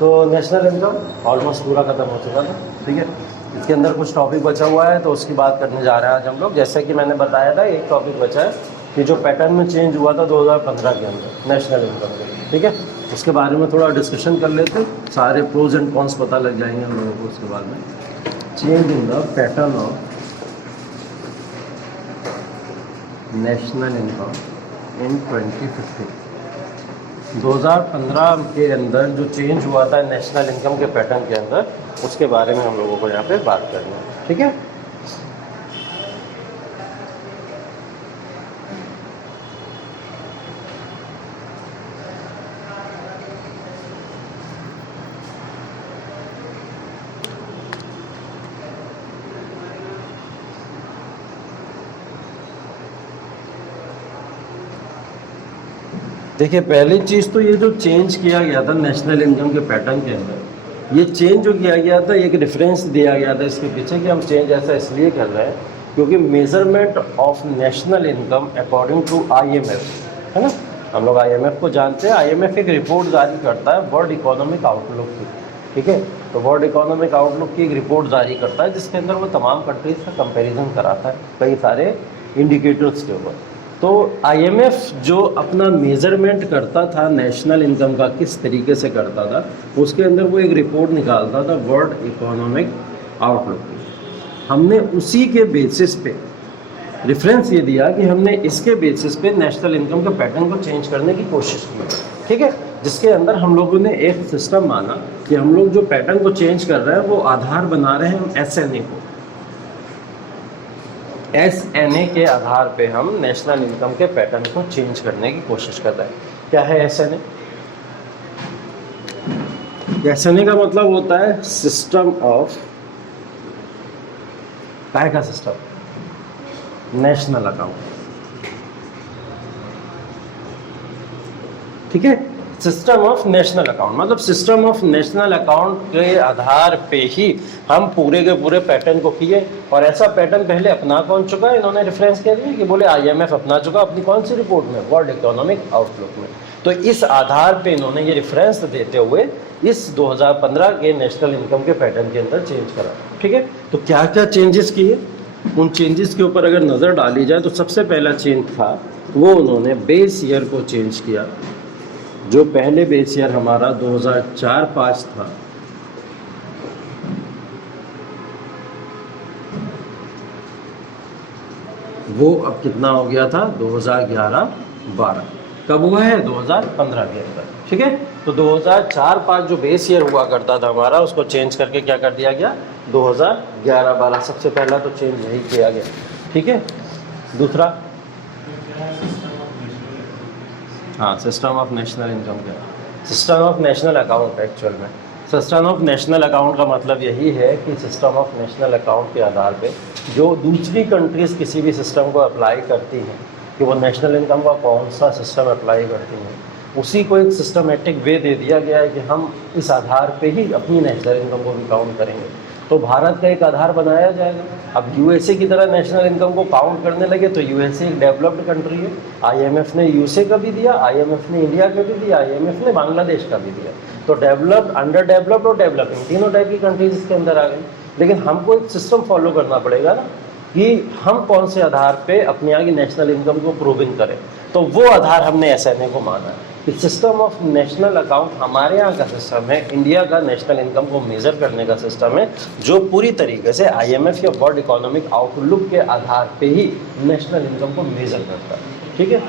तो national income almost पूरा खत्म हो चुका था, ठीक है। इसके अंदर कुछ टॉपिक बचा हुआ है तो उसकी बात करने जा रहे हैं आज हम लोग। जैसे कि मैंने बताया था, एक टॉपिक बचा है कि जो पैटर्न में चेंज हुआ था 2015 के अंदर नेशनल इनकम में, ठीक है। उसके बारे में थोड़ा डिस्कशन कर लेते, सारे प्रोज एंड कॉन्स पता लग जाएंगे हम लोगों को उसके बाद में। Change in the pattern of national income in 2015। 2015 के अंदर जो चेंज हुआ था नेशनल इनकम के पैटर्न के अंदर, उसके बारे में हम लोगों को यहाँ पे बात करनी है, ठीक है। देखिए, पहली चीज़ तो ये जो चेंज किया गया था नेशनल इनकम के पैटर्न के अंदर, ये चेंज जो किया गया था, एक रेफरेंस दिया गया था इसके पीछे कि हम चेंज ऐसा इसलिए कर रहे हैं क्योंकि measurement of national income according to IMF, है ना। हम लोग IMF को जानते हैं। IMF एक रिपोर्ट जारी करता है वर्ल्ड इकोनॉमिक आउटलुक की, ठीक है। तो वर्ल्ड इकोनॉमिक आउटलुक की एक रिपोर्ट जारी करता है जिसके अंदर वो तमाम कंट्रीज का कंपेरिजन कराता है कई सारे इंडिकेटर्स के ऊपर। तो IMF जो अपना मेज़रमेंट करता था नेशनल इनकम का, किस तरीके से करता था, उसके अंदर वो एक रिपोर्ट निकालता था वर्ल्ड इकोनॉमिक आउटलुक की। हमने उसी के बेसिस पे रेफरेंस ये दिया कि हमने इसके बेसिस पे नेशनल इनकम के पैटर्न को चेंज करने की कोशिश की, ठीक है। जिसके अंदर हम लोगों ने एक सिस्टम माना कि हम लोग जो पैटर्न को चेंज कर रहे हैं वो आधार बना रहे हैं हम SNA को। SNA के आधार पे हम नेशनल इनकम के पैटर्न को चेंज करने की कोशिश कर रहे हैं। क्या है SNA? SNA का मतलब होता है सिस्टम ऑफ, काय का सिस्टम? नेशनल अकाउंट, ठीक है। सिस्टम ऑफ नेशनल अकाउंट मतलब सिस्टम ऑफ नेशनल अकाउंट के आधार पे ही हम पूरे के पूरे पैटर्न को किए। और ऐसा पैटर्न पहले अपना कौन चुका है, इन्होंने रेफरेंस कह दिया कि बोले IMF अपना चुका अपनी कौन सी रिपोर्ट में, वर्ल्ड इकोनॉमिक आउटलुक में। तो इस आधार पे इन्होंने ये रेफरेंस देते हुए इस 2015 के नेशनल इनकम के पैटर्न के अंदर चेंज करा, ठीक है। तो क्या क्या चेंजेस किए, उन चेंजेस के ऊपर अगर नज़र डाली जाए तो सबसे पहला चेंज था वो उन्होंने बेस ईयर को चेंज किया। जो पहले बेस ईयर हमारा 2004-05 था, वो अब कितना हो गया था 2011-12। कब हुआ है? 2015 के अंदर, ठीक है। तो 2004-05 जो बेस ईयर हुआ करता था हमारा, उसको चेंज करके क्या कर दिया गया 2011-12। सबसे पहला तो चेंज यही किया गया, ठीक है। दूसरा, हाँ, सिस्टम ऑफ नेशनल इनकम क्या, system of national account. Actual में सिस्टम ऑफ नेशनल अकाउंट का मतलब यही है कि सिस्टम ऑफ नेशनल अकाउंट के आधार पे जो दूसरी कंट्रीज़ किसी भी सिस्टम को अप्लाई करती हैं कि वो नेशनल इनकम का कौन सा सिस्टम अप्लाई करती हैं, उसी को एक सिस्टमेटिक वे दे दिया गया है कि हम इस आधार पे ही अपनी नेशनल इनकम को भी काउंट करेंगे। तो भारत का एक आधार बनाया जाएगा। अब USA की तरह नेशनल इनकम को काउंट करने लगे तो USA एक डेवलप्ड कंट्री है। IMF ने USA का भी दिया, IMF ने इंडिया का भी दिया, IMF ने बांग्लादेश का भी दिया। तो डेवलप्ड, अंडर डेवलप्ड और डेवलपिंग तीनों टाइप की कंट्रीज इसके अंदर आ गई। लेकिन हमको एक सिस्टम फॉलो करना पड़ेगा ना कि हम कौन से आधार पे अपने यहाँ की नेशनल इनकम को प्रूविंग करें। तो वो आधार हमने SNA को माना है कि सिस्टम ऑफ नेशनल अकाउंट हमारे यहाँ का सिस्टम है, इंडिया का नेशनल इनकम को मेज़र करने का सिस्टम है, जो पूरी तरीके से IMF या वर्ल्ड इकोनॉमिक आउटलुक के आधार पे ही नेशनल इनकम को मेज़र करता है, ठीक है।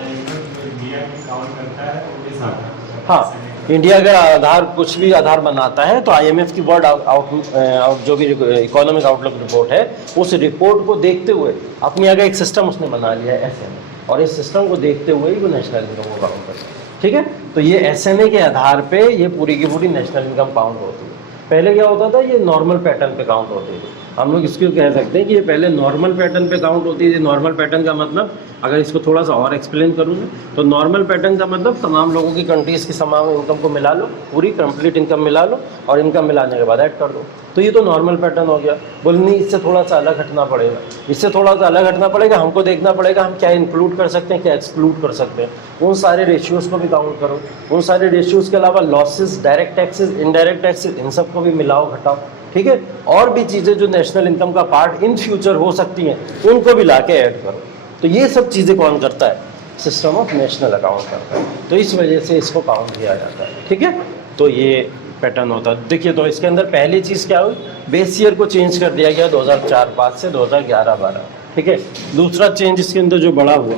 हाँ, इंडिया का आधार कुछ भी आधार बनाता है तो IMF की वर्ल्ड आउट जो भी इकोनॉमिक आउटलुक रिपोर्ट है, उस रिपोर्ट को देखते हुए अपने यहाँ का एक सिस्टम उसने बना लिया है SNA, और इस सिस्टम को देखते हुए ही वो नेशनल इनकम को काउंट करता है, ठीक है। तो ये SNA के आधार पे ये पूरी की पूरी नेशनल इनकम काउंट होती है। पहले क्या होता था, ये नॉर्मल पैटर्न पे काउंट होती थी। हम लोग इसको कह सकते हैं कि ये पहले नॉर्मल पैटर्न पे काउंट होती थी। नॉर्मल पैटर्न का मतलब, अगर इसको थोड़ा सा और एक्सप्लेन करूँगा, तो नॉर्मल पैटर्न का मतलब तमाम लोगों की कंट्रीज़ की तमाम इनकम को मिला लो, पूरी कंप्लीट इनकम मिला लो और इनकम मिलाने के बाद ऐड कर दो, तो ये तो नॉर्मल पैटर्न हो गया। बोले नहीं, इससे थोड़ा सा अलग हटना पड़ेगा, इससे थोड़ा सा अलग हटना पड़ेगा, हमको देखना पड़ेगा हम क्या इंक्लूड कर सकते हैं, क्या एक्सक्लूड कर सकते हैं। उन सारे रेशियोज़ को भी काउंट करो, उन सारे रेशियोज़ के अलावा losses, direct taxes, indirect taxes, इन सबको भी मिलाओ घटाओ, ठीक है। और भी चीज़ें जो नेशनल इनकम का पार्ट इन फ्यूचर हो सकती हैं, उनको भी ला के ऐड करो। तो ये सब चीज़ें कौन करता है? सिस्टम ऑफ नेशनल अकाउंट करता है। तो इस वजह से इसको काउंट किया जाता है, ठीक है। तो ये पैटर्न होता है। देखिए, तो इसके अंदर पहली चीज़ क्या हुई, बेस ईयर को चेंज कर दिया गया 2004-05 से 2011-12, ठीक है। दूसरा चेंज इसके अंदर जो बड़ा हुआ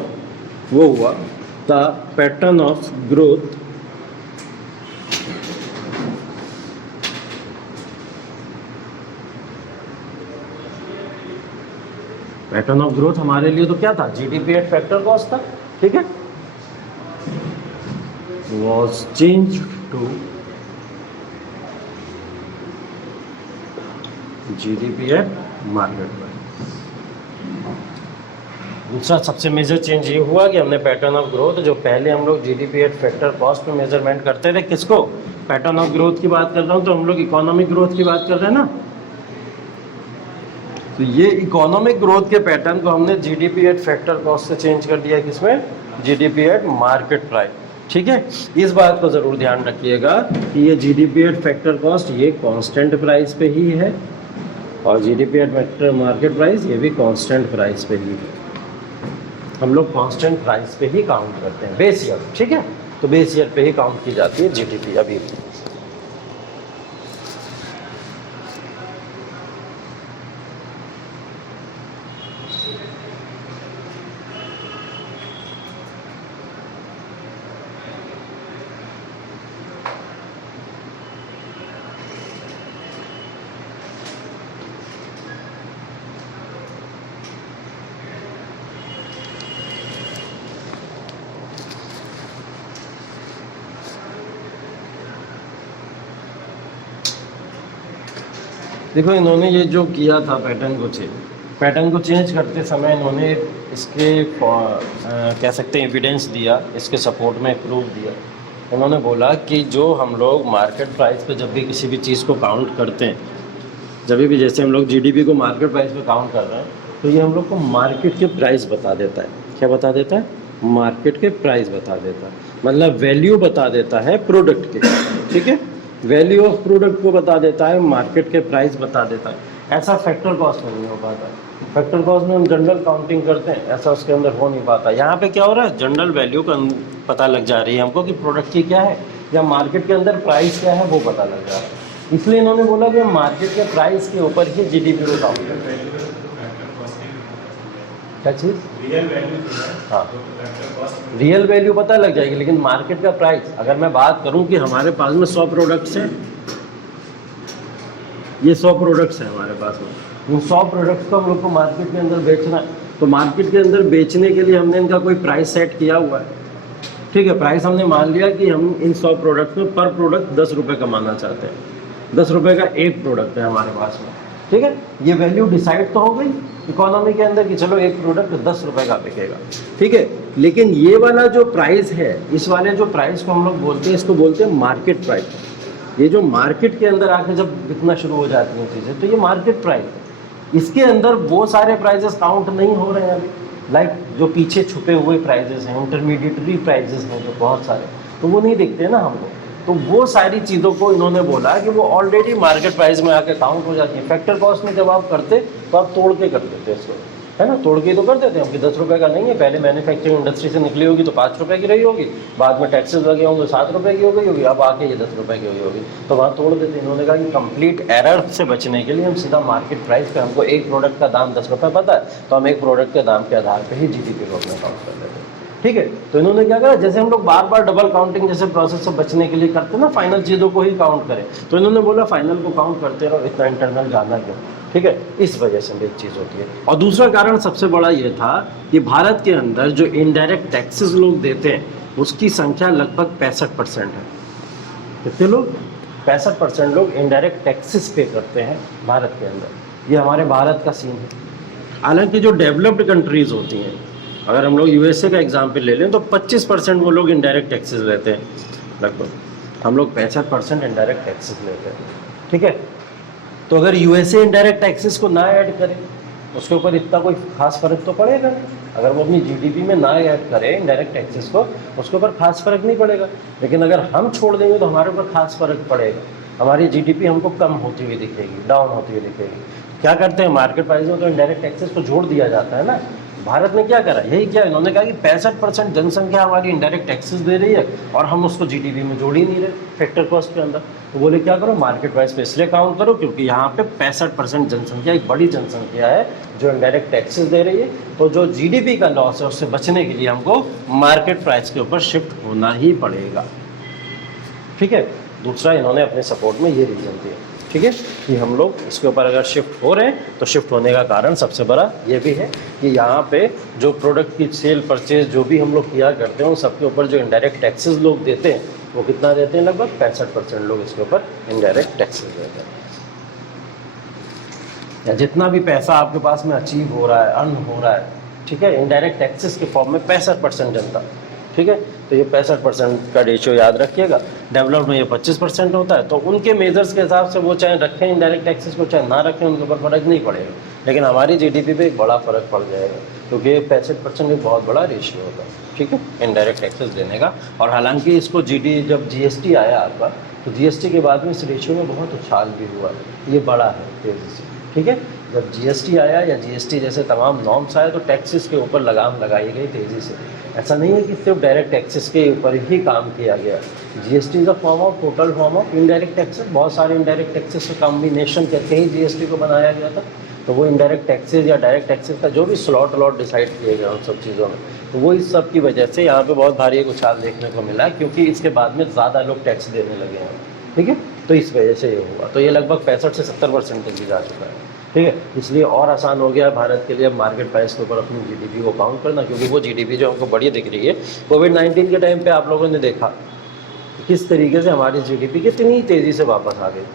वो हुआ the pattern of growth pattern of growth हमारे लिए तो क्या था, जीडीपी एट फैक्टर कॉस्ट था, ठीक है। Was change to GDP at market price. दूसरा सबसे मेजर चेंज ये हुआ कि हमने पैटर्न ऑफ ग्रोथ, जो पहले हम लोग जीडीपी एट फैक्टर कॉस्ट में मेजरमेंट करते थे, किसको, पैटर्न ऑफ ग्रोथ की बात कर रहा हूँ, तो हम लोग इकोनॉमिक ग्रोथ की बात कर रहे हैं ना। तो ये इकोनॉमिक ग्रोथ के पैटर्न को हमने जीडीपी एट फैक्टर कॉस्ट से चेंज कर दिया, किसमें, जीडीपी एट मार्केट प्राइस, ठीक है। इस बात को ज़रूर ध्यान रखिएगा कि ये जीडीपी एट फैक्टर कॉस्ट ये कांस्टेंट प्राइस पे ही है और GDP at factor market price ये भी कांस्टेंट प्राइस पे ही है। हम लोग कांस्टेंट प्राइस पे ही काउंट करते हैं, बेस ईयर, ठीक है। तो बेस ईयर पे ही काउंट की जाती है जीडीपी अभी। देखो, इन्होंने ये जो किया था पैटर्न को चेंज करते समय इन्होंने इसके कह सकते हैं एविडेंस दिया, इसके सपोर्ट में प्रूफ दिया। इन्होंने बोला कि जो हम लोग मार्केट प्राइस पे जब भी किसी भी चीज़ को काउंट करते हैं, जब भी जैसे हम लोग जीडीपी को मार्केट प्राइस पे काउंट कर रहे हैं, तो ये हम लोग को मार्केट के प्राइस बता देता है। क्या बता देता है? मार्केट के प्राइस बता देता है, मतलब वैल्यू बता देता है प्रोडक्ट के, ठीक है। वैल्यू ऑफ प्रोडक्ट को बता देता है, मार्केट के प्राइस बता देता है। ऐसा फैक्टर कॉस्ट में नहीं हो पाता। फैक्टर कॉस्ट में हम जनरल काउंटिंग करते हैं, ऐसा उसके अंदर हो नहीं पाता। यहाँ पे क्या हो रहा है, जनरल वैल्यू का पता लग जा रही है हमको कि प्रोडक्ट की क्या है, या मार्केट के अंदर प्राइस क्या है वो पता लग जा रहा है। इसलिए इन्होंने बोला कि हम मार्केट के प्राइस के ऊपर ही जीडीपी को काउंट करते हैं। क्या चीज़? Real value. हाँ, रियल वैल्यू पता लग जाएगी, लेकिन मार्केट का प्राइस, अगर मैं बात करूं कि हमारे पास में 100 प्रोडक्ट्स हैं, ये 100 प्रोडक्ट्स हैं हमारे पास में, उन 100 प्रोडक्ट्स को हम लोग को मार्केट के अंदर बेचना है, तो मार्केट के अंदर बेचने के लिए हमने इनका कोई प्राइस सेट किया हुआ है, ठीक है। प्राइस हमने मान लिया कि हम इन 100 प्रोडक्ट्स में पर प्रोडक्ट 10 रुपये कमाना चाहते हैं, 10 रुपये का एक प्रोडक्ट है हमारे पास में, ठीक है। ये वैल्यू डिसाइड तो हो गई इकोनॉमी के अंदर कि चलो एक प्रोडक्ट 10 रुपये का बिकेगा, ठीक है। लेकिन ये वाला जो प्राइस है, इस वाले जो प्राइस को हम लोग बोलते हैं, इसको बोलते हैं मार्केट प्राइस। ये जो मार्केट के अंदर आके जब बिकना शुरू हो जाती हैं चीज़ें, तो ये मार्केट प्राइस। इसके अंदर वो सारे प्राइजेस काउंट नहीं हो रहे हैं अभी, लाइक जो पीछे छुपे हुए प्राइजेस हैं, इंटरमीडिएटरी प्राइजेस हैं जो बहुत सारे, तो वो नहीं दिखते ना हमको। तो वो सारी चीज़ों को इन्होंने बोला कि वो ऑलरेडी मार्केट प्राइस में आके काउंट हो जाती है। फैक्टर कॉस्ट में जब आप करते तो आप तोड़ के कर देते इसको, है ना, तोड़ के तो कर देते हैं कि 10 रुपये का नहीं है, पहले मैन्युफैक्चरिंग इंडस्ट्री से निकली होगी तो 5 रुपये की रही होगी, बाद में टैक्सेस लगे होंगे 7 रुपये की हो गई होगी, अब आके ये 10 रुपये की हुई होगी, तो वहाँ तोड़ देते। इन्होंने कहा कि कंप्लीट एरर से बचने के लिए हम सीधा मार्केट प्राइस पे, हमको एक प्रोडक्ट का दाम 10 रुपये पता है, तो हम एक प्रोडक्ट के दाम के आधार पर ही जीडीपी को अपना काउंट कर देते हैं, ठीक है। तो इन्होंने क्या करा, जैसे हम लोग बार बार डबल काउंटिंग जैसे प्रोसेस से बचने के लिए करते हैं ना, फाइनल चीज़ों को ही काउंट करें, तो इन्होंने बोला फाइनल को काउंट करते रहो, इतना इंटरनल जाना क्यों, ठीक है। इस वजह से एक चीज़ होती है। और दूसरा कारण सबसे बड़ा ये था कि भारत के अंदर जो इनडायरेक्ट टैक्सेस लोग देते हैं उसकी संख्या लगभग 65% है। कितने लोग? 65% लोग इनडायरेक्ट टैक्सेस पे करते हैं भारत के अंदर। ये हमारे भारत का सीन है। हालांकि जो डेवलप्ड कंट्रीज़ होती हैं, अगर हम लोग यूएसए का एग्जाम्पल ले लें तो 25% वो लोग इनडायरेक्ट टैक्सेस लेते हैं लगभग, हम लोग 65% इनडायरेक्ट टैक्सेस लेते हैं। ठीक है, तो अगर यूएसए इनडायरेक्ट टैक्सेस को ना ऐड करे उसके ऊपर इतना कोई खास फर्क तो पड़ेगा नहीं। अगर वो अपनी जीडीपी में ना ऐड करे इनडायरेक्ट टैक्सेस को, उसके ऊपर खास फर्क नहीं पड़ेगा। लेकिन अगर हम छोड़ देंगे तो हमारे ऊपर खास फर्क पड़ेगा, हमारी जीडीपी हमको कम होती हुई दिखेगी, डाउन होती हुई दिखेगी। क्या करते हैं, मार्केट प्राइस में तो इनडायरेक्ट टैक्सेस को जोड़ दिया जाता है ना। भारत ने क्या करा, यही किया, इन्होंने कहा कि 65% जनसंख्या हमारी इनडायरेक्ट टैक्सेस दे रही है और हम उसको जीडीपी में जोड़ ही नहीं रहे फैक्टर कॉस्ट के अंदर। तो बोले क्या करो, मार्केट प्राइस पे इसलिए काउंट करो क्योंकि यहाँ पे 65% जनसंख्या, एक बड़ी जनसंख्या है जो इनडायरेक्ट टैक्सेस दे रही है। तो जो जीडीपी का लॉस है उससे बचने के लिए हमको मार्केट प्राइस के ऊपर शिफ्ट होना ही पड़ेगा। ठीक है, दूसरा इन्होंने अपने सपोर्ट में ये रीज़न दिया, ठीक है, कि हम लोग इसके ऊपर अगर शिफ्ट हो रहे हैं तो शिफ्ट होने का कारण सबसे बड़ा ये भी है कि यहाँ पे जो प्रोडक्ट की सेल परचेज जो भी हम लोग किया करते हैं उन सबके ऊपर जो इनडायरेक्ट टैक्सेस लोग देते हैं वो कितना देते हैं, लगभग 65% लोग इसके ऊपर इनडायरेक्ट टैक्सेस देते हैं। या जितना भी पैसा आपके पास में अचीव हो रहा है, अर्न हो रहा है, ठीक है, इनडायरेक्ट टैक्सेस के फॉर्म में 65% जनता, ठीक है, तो ये 65% का रेशियो याद रखिएगा। डेवलप्ड में ये 25% होता है, तो उनके मेजर्स के हिसाब से वो चाहे रखें इनडायरेक्ट टैक्सेस को चाहे ना रखें, उनके ऊपर फर्क नहीं पड़ेगा। लेकिन हमारी जीडीपी पे एक बड़ा फर्क पड़ जाएगा क्योंकि 65% एक बहुत बड़ा रेशियो होता है, ठीक है, इनडायरेक्ट टैक्सेस देने का। और हालांकि इसको जब जीएसटी आया आपका, तो जीएसटी के बाद में इस रेशियो में बहुत उछाल भी हुआ, ये बड़ा है तेज़ी से, ठीक है। जब जीएसटी आया या जीएसटी जैसे तमाम नॉर्म्स आए तो टैक्सेस के ऊपर लगाम लगाई गई तेज़ी से। ऐसा नहीं है कि सिर्फ डायरेक्ट टैक्सेस के ऊपर ही काम किया गया। GST is a form of total form of indirect taxes, बहुत सारे इनडायरेक्ट टैक्सेस का कॉम्बिनेशन करके ही जीएसटी को बनाया गया था। तो वो इनडायरेक्ट टैक्सेस या डायरेक्ट टैक्सेस का जो भी स्लॉट अलॉट डिसाइड किए गए उन सब चीज़ों में, तो वो इस सब की वजह से यहाँ पे बहुत भारी एक उछाल देखने को मिला, क्योंकि इसके बाद में ज़्यादा लोग टैक्स देने लगे हैं, ठीक है, तो इस वजह से ये हुआ। तो ये लगभग 65 से 70% तक भी जा चुका है, ठीक है। इसलिए और आसान हो गया है भारत के लिए अब मार्केट प्राइस के ऊपर अपनी जीडीपी को काउंट करना, क्योंकि वो जीडीपी जो हमको बड़ी दिख रही है, कोविड-19 के टाइम पे आप लोगों ने देखा किस तरीके से हमारी जीडीपी कितनी तेज़ी से वापस आ गई,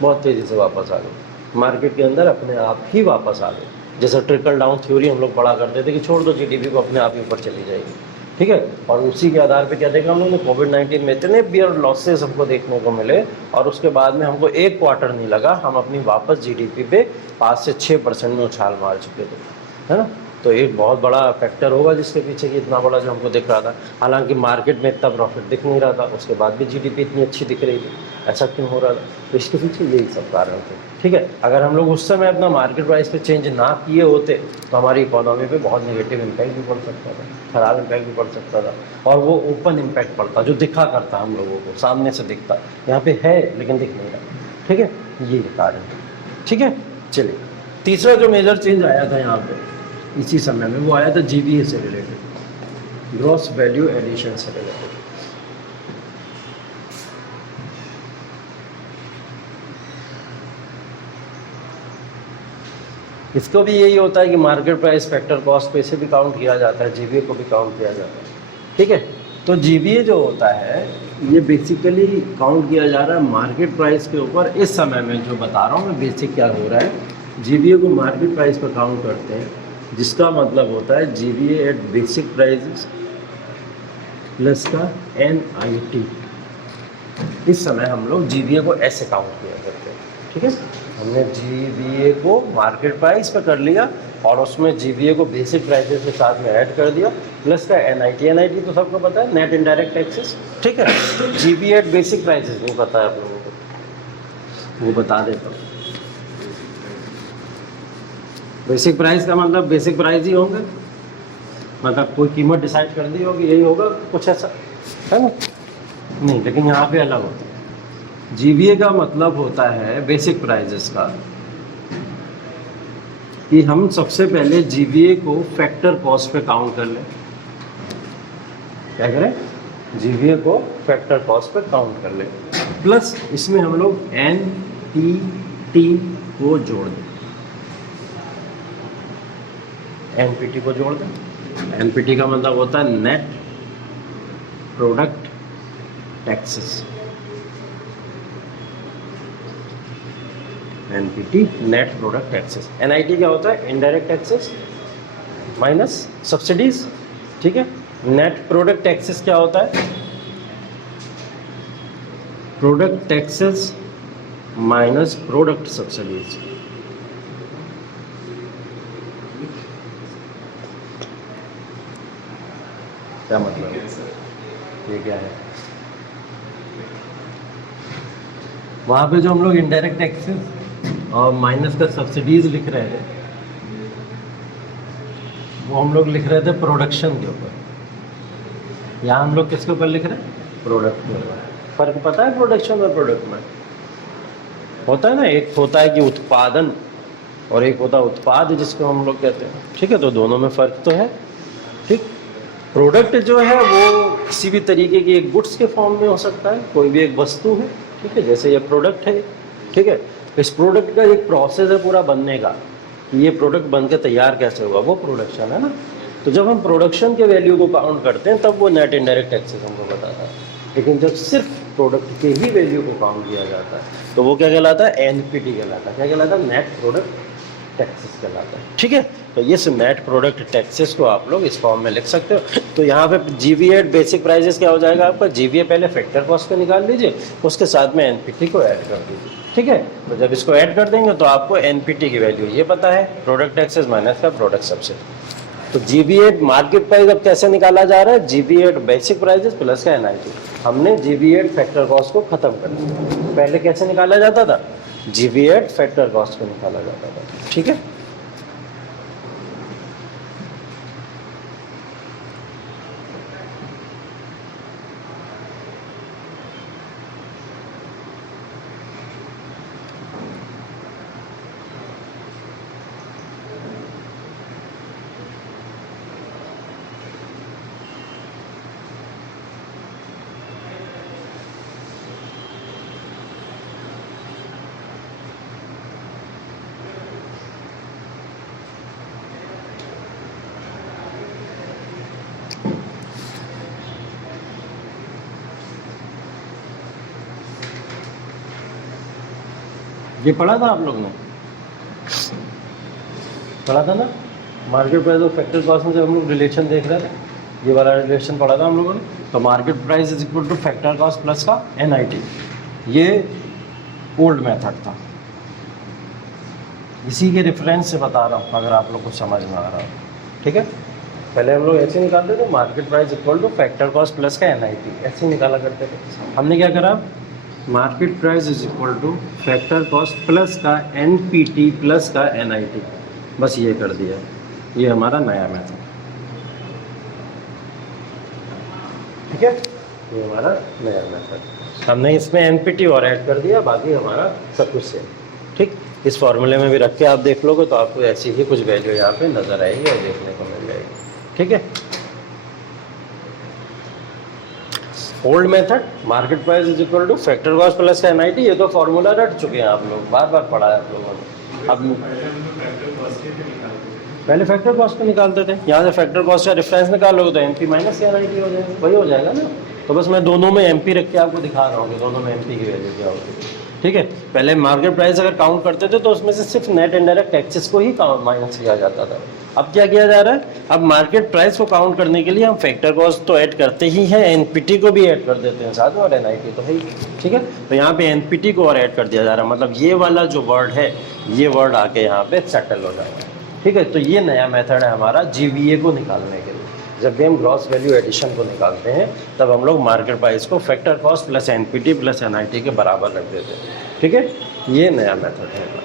बहुत तेज़ी से वापस आ गई, मार्केट के अंदर अपने आप ही वापस आ गई। जैसे ट्रिकल डाउन थ्योरी हम लोग पढ़ा करते थे कि छोड़ दो जीडीपी को अपने आप ही ऊपर चली जाएगी, ठीक है। और उसी के आधार पे क्या देखा हम लोगों ने, कोविड-19 में इतने बियर लॉसेस हमको देखने को मिले और उसके बाद में हमको एक क्वार्टर नहीं लगा, हम अपनी वापस जीडीपी पे 5 से 6% में उछाल मार चुके थे, है ना। तो एक बहुत बड़ा फैक्टर होगा जिसके पीछे कि इतना बड़ा जो हमको दिख रहा था। हालांकि मार्केट में इतना प्रॉफिट दिख नहीं रहा था, उसके बाद भी जीडीपी इतनी अच्छी दिख रही थी, ऐसा क्यों हो रहा था, तो इसके पीछे यही सब कारण थे, ठीक है। अगर हम लोग उस समय अपना मार्केट प्राइस पे चेंज ना किए होते तो हमारी इकोनॉमी पे बहुत नेगेटिव इम्पैक्ट भी पड़ सकता था, खराब इम्पैक्ट भी पड़ सकता था, और वो ओपन इम्पैक्ट पड़ता जो दिखा करता हम लोगों को, सामने से दिखता, यहाँ पे है लेकिन दिख नहीं रहा, ठीक है, ये कारण, ठीक है। चलिए, तीसरा जो मेजर चेंज आया था यहाँ पे इसी समय में, वो आया था जीवीए से रिलेटेड, ग्रॉस वैल्यू एडिशन से रिलेटेड। इसको भी यही होता है कि मार्केट प्राइस फैक्टर कॉस्ट पे से भी काउंट किया जाता है, जीवीए को भी काउंट किया जाता है, ठीक है। तो जीवीए जो होता है ये बेसिकली काउंट किया जा रहा है मार्केट प्राइस के ऊपर। इस समय में जो बता रहा हूँ मैं बेसिक क्या हो रहा है, जीवीए को मार्केट प्राइस पर काउंट करते हैं, जिसका मतलब होता है GVA eight basic price plus का NIT। इस समय हम लोग जीवीए को ऐसे काउंट किया करते हैं, ठीक है। हमने जीवीए को मार्केट प्राइस पे कर लिया और उसमें जीवीए को बेसिक प्राइसेस के साथ में ऐड कर दिया, प्लस का NIT तो सबको पता है, नेट इनडायरेक्ट टैक्सेस, ठीक है। जीवीए एट बेसिक प्राइसेस वो पता है आप लोगों को, वो बता देता हूँ। बेसिक प्राइस का मतलब बेसिक प्राइस ही होंगे, मतलब कोई कीमत डिसाइड कर दी होगी, यही होगा कुछ ऐसा, है ना। नहीं, लेकिन यहाँ पे अलग होता है। जीवीए का मतलब होता है बेसिक प्राइजेस का, कि हम सबसे पहले जीवीए को फैक्टर कॉस्ट पे काउंट कर लें। क्या करें, जीवीए को फैक्टर कॉस्ट पे काउंट कर लें, प्लस इसमें हम लोग NPT को जोड़ दें, NPT को जोड़ दें। NPT का मतलब होता है net product taxes, NPT net product taxes. NIT क्या होता है? इनडायरेक्ट टैक्सेस माइनस सब्सिडीज, ठीक है। नेट प्रोडक्ट टैक्सेस क्या होता है? Product taxes minus product subsidies. क्या मतलब है? ये क्या है? वहाँ पे जो हम लोग इनडायरेक्ट टैक्सेस और माइनस का सब्सिडीज लिख रहे थे, वो हम लोग लिख रहे थे प्रोडक्शन के ऊपर। यहाँ हम लोग किसके ऊपर लिख रहे हैं? प्रोडक्ट के ऊपर। फर्क पता है प्रोडक्शन और प्रोडक्ट में? होता है ना, एक होता है कि उत्पादन और एक होता है उत्पाद जिसको हम लोग कहते हैं, ठीक है। तो दोनों में फ़र्क तो है, ठीक। प्रोडक्ट जो है वो किसी भी तरीके की एक गुड्स के फॉर्म में हो सकता है, कोई भी एक वस्तु है, ठीक है। जैसे ये प्रोडक्ट है, ठीक है। इस प्रोडक्ट का एक प्रोसेस है पूरा बनने का, ये प्रोडक्ट बन के तैयार कैसे हुआ, वो प्रोडक्शन है ना। तो जब हम प्रोडक्शन के वैल्यू को काउंट करते हैं तब वो नेट इनडायरेक्ट टैक्सेस हमको बताता है। लेकिन जब सिर्फ प्रोडक्ट के ही वैल्यू को काउंट किया जाता है तो वो क्या कहलाता है? एनपीटी कहलाता है। क्या कहलाता है? नेट प्रोडक्ट टैक्सेस कहलाता है, ठीक है। तो ये नेट प्रोडक्ट टैक्सेस को आप लोग इस फॉर्म में लिख सकते हो। तो यहाँ पे जीवीए बेसिक प्राइजेस क्या हो जाएगा आपका? जीवीए पहले फैक्टर कॉस्ट को निकाल लीजिए, उसके साथ में एनपीटी को ऐड कर दीजिए, ठीक है। तो जब इसको ऐड कर देंगे तो आपको एनपीटी की वैल्यू ये पता है, प्रोडक्ट टैक्सेस माइनस का प्रोडक्ट सब्सिडी। तो जीवीए मार्केट प्राइस अब कैसे निकाला जा रहा है? जीवीए बेसिक प्राइजेस प्लस का एनआईटी। हमने जीवीए फैक्टर कॉस्ट को खत्म कर दिया। पहले कैसे निकाला जाता था? जीवीए फैक्टर कॉस्ट को निकाला जाता था, ठीक है। ये पढ़ा था आप लोग ने? पढ़ा था ना? मार्केट प्राइस और फैक्टर कॉस्ट में जब हम लोग रिलेशन देख रहे थे, ये वाला रिलेशन पढ़ा था हम लोगों ने। तो market price is equal two factor cost plus का एनआईटी। ये ओल्ड मेथड था, इसी के रेफरेंस से बता रहा हूँ अगर आप लोग को समझ में आ रहा हो, ठीक है। पहले हम लोग ऐसे निकालते थे, market price equal two factor cost plus का एनआईटी, ऐसे निकाला करते थे। हमने क्या करा? Market price is equal two factor cost plus का एनपीटी प्लस का एनआईटी, बस ये कर दिया। ये हमारा नया मेथड, ठीक है। ये हमारा नया मेथड, हमने इसमें एनपीटी और ऐड कर दिया, बाकी हमारा सब कुछ सेम, ठीक। इस फॉर्मूले में भी रख के आप देख लोगे तो आपको ऐसी ही कुछ वैल्यू यहाँ पे नजर आएगी और देखने को मिल जाएगी, ठीक है। Old method market price is equal two factor cost plus का एनआईटी, ये तो फॉर्मूला रट चुके हैं आप लोग, बार बार पढ़ा है आप लोगों ने। अब पहले फैक्टर कॉस्ट को निकालते थे, यहाँ से फैक्टर कॉस्ट का रेफरेंस निकालोगे तो एमपी माइनस का एनआईटी हो जाएगा, वही हो जाएगा ना। तो बस मैं दोनों में एमपी रख के आपको दिखा रहा हूँ कि दोनों में एमपी की वैल्यू क्या होगी, ठीक है। पहले मार्केट प्राइस अगर काउंट करते थे तो उसमें से सिर्फ नेट इनडायरेक्ट टैक्सेस को ही माइनस किया जाता था। अब क्या किया जा रहा है? अब मार्केट प्राइस को काउंट करने के लिए हम फैक्टर कॉस्ट तो ऐड करते ही हैं, एनपीटी को भी ऐड कर देते हैं साथ में, और एनआईटी तो है ही, ठीक है। तो यहाँ पे एनपीटी को और ऐड कर दिया जा रहा है, मतलब ये वाला जो वर्ड है, ये वर्ड आके यहाँ पे सेटल हो जाएगा, ठीक है। तो ये नया मेथड है हमारा जीवीए को निकालने के लिए। जब भी हम ग्रॉस वैल्यू एडिशन को निकालते हैं तब हम लोग मार्केट प्राइस को factor cost plus NPT plus NIT के बराबर रख देते हैं, ठीक है। ये नया मेथड है हमारा।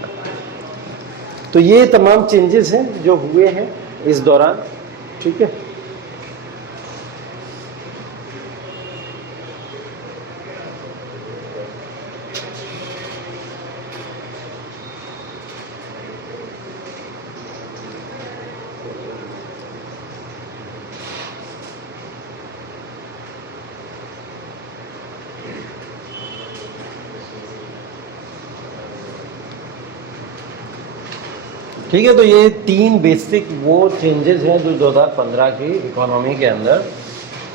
तो ये तमाम चेंजेस हैं जो हुए हैं इस दौरान, ठीक है। ठीक है। तो ये 3 बेसिक वो चेंजेस हैं जो 2015 की इकोनॉमी के अंदर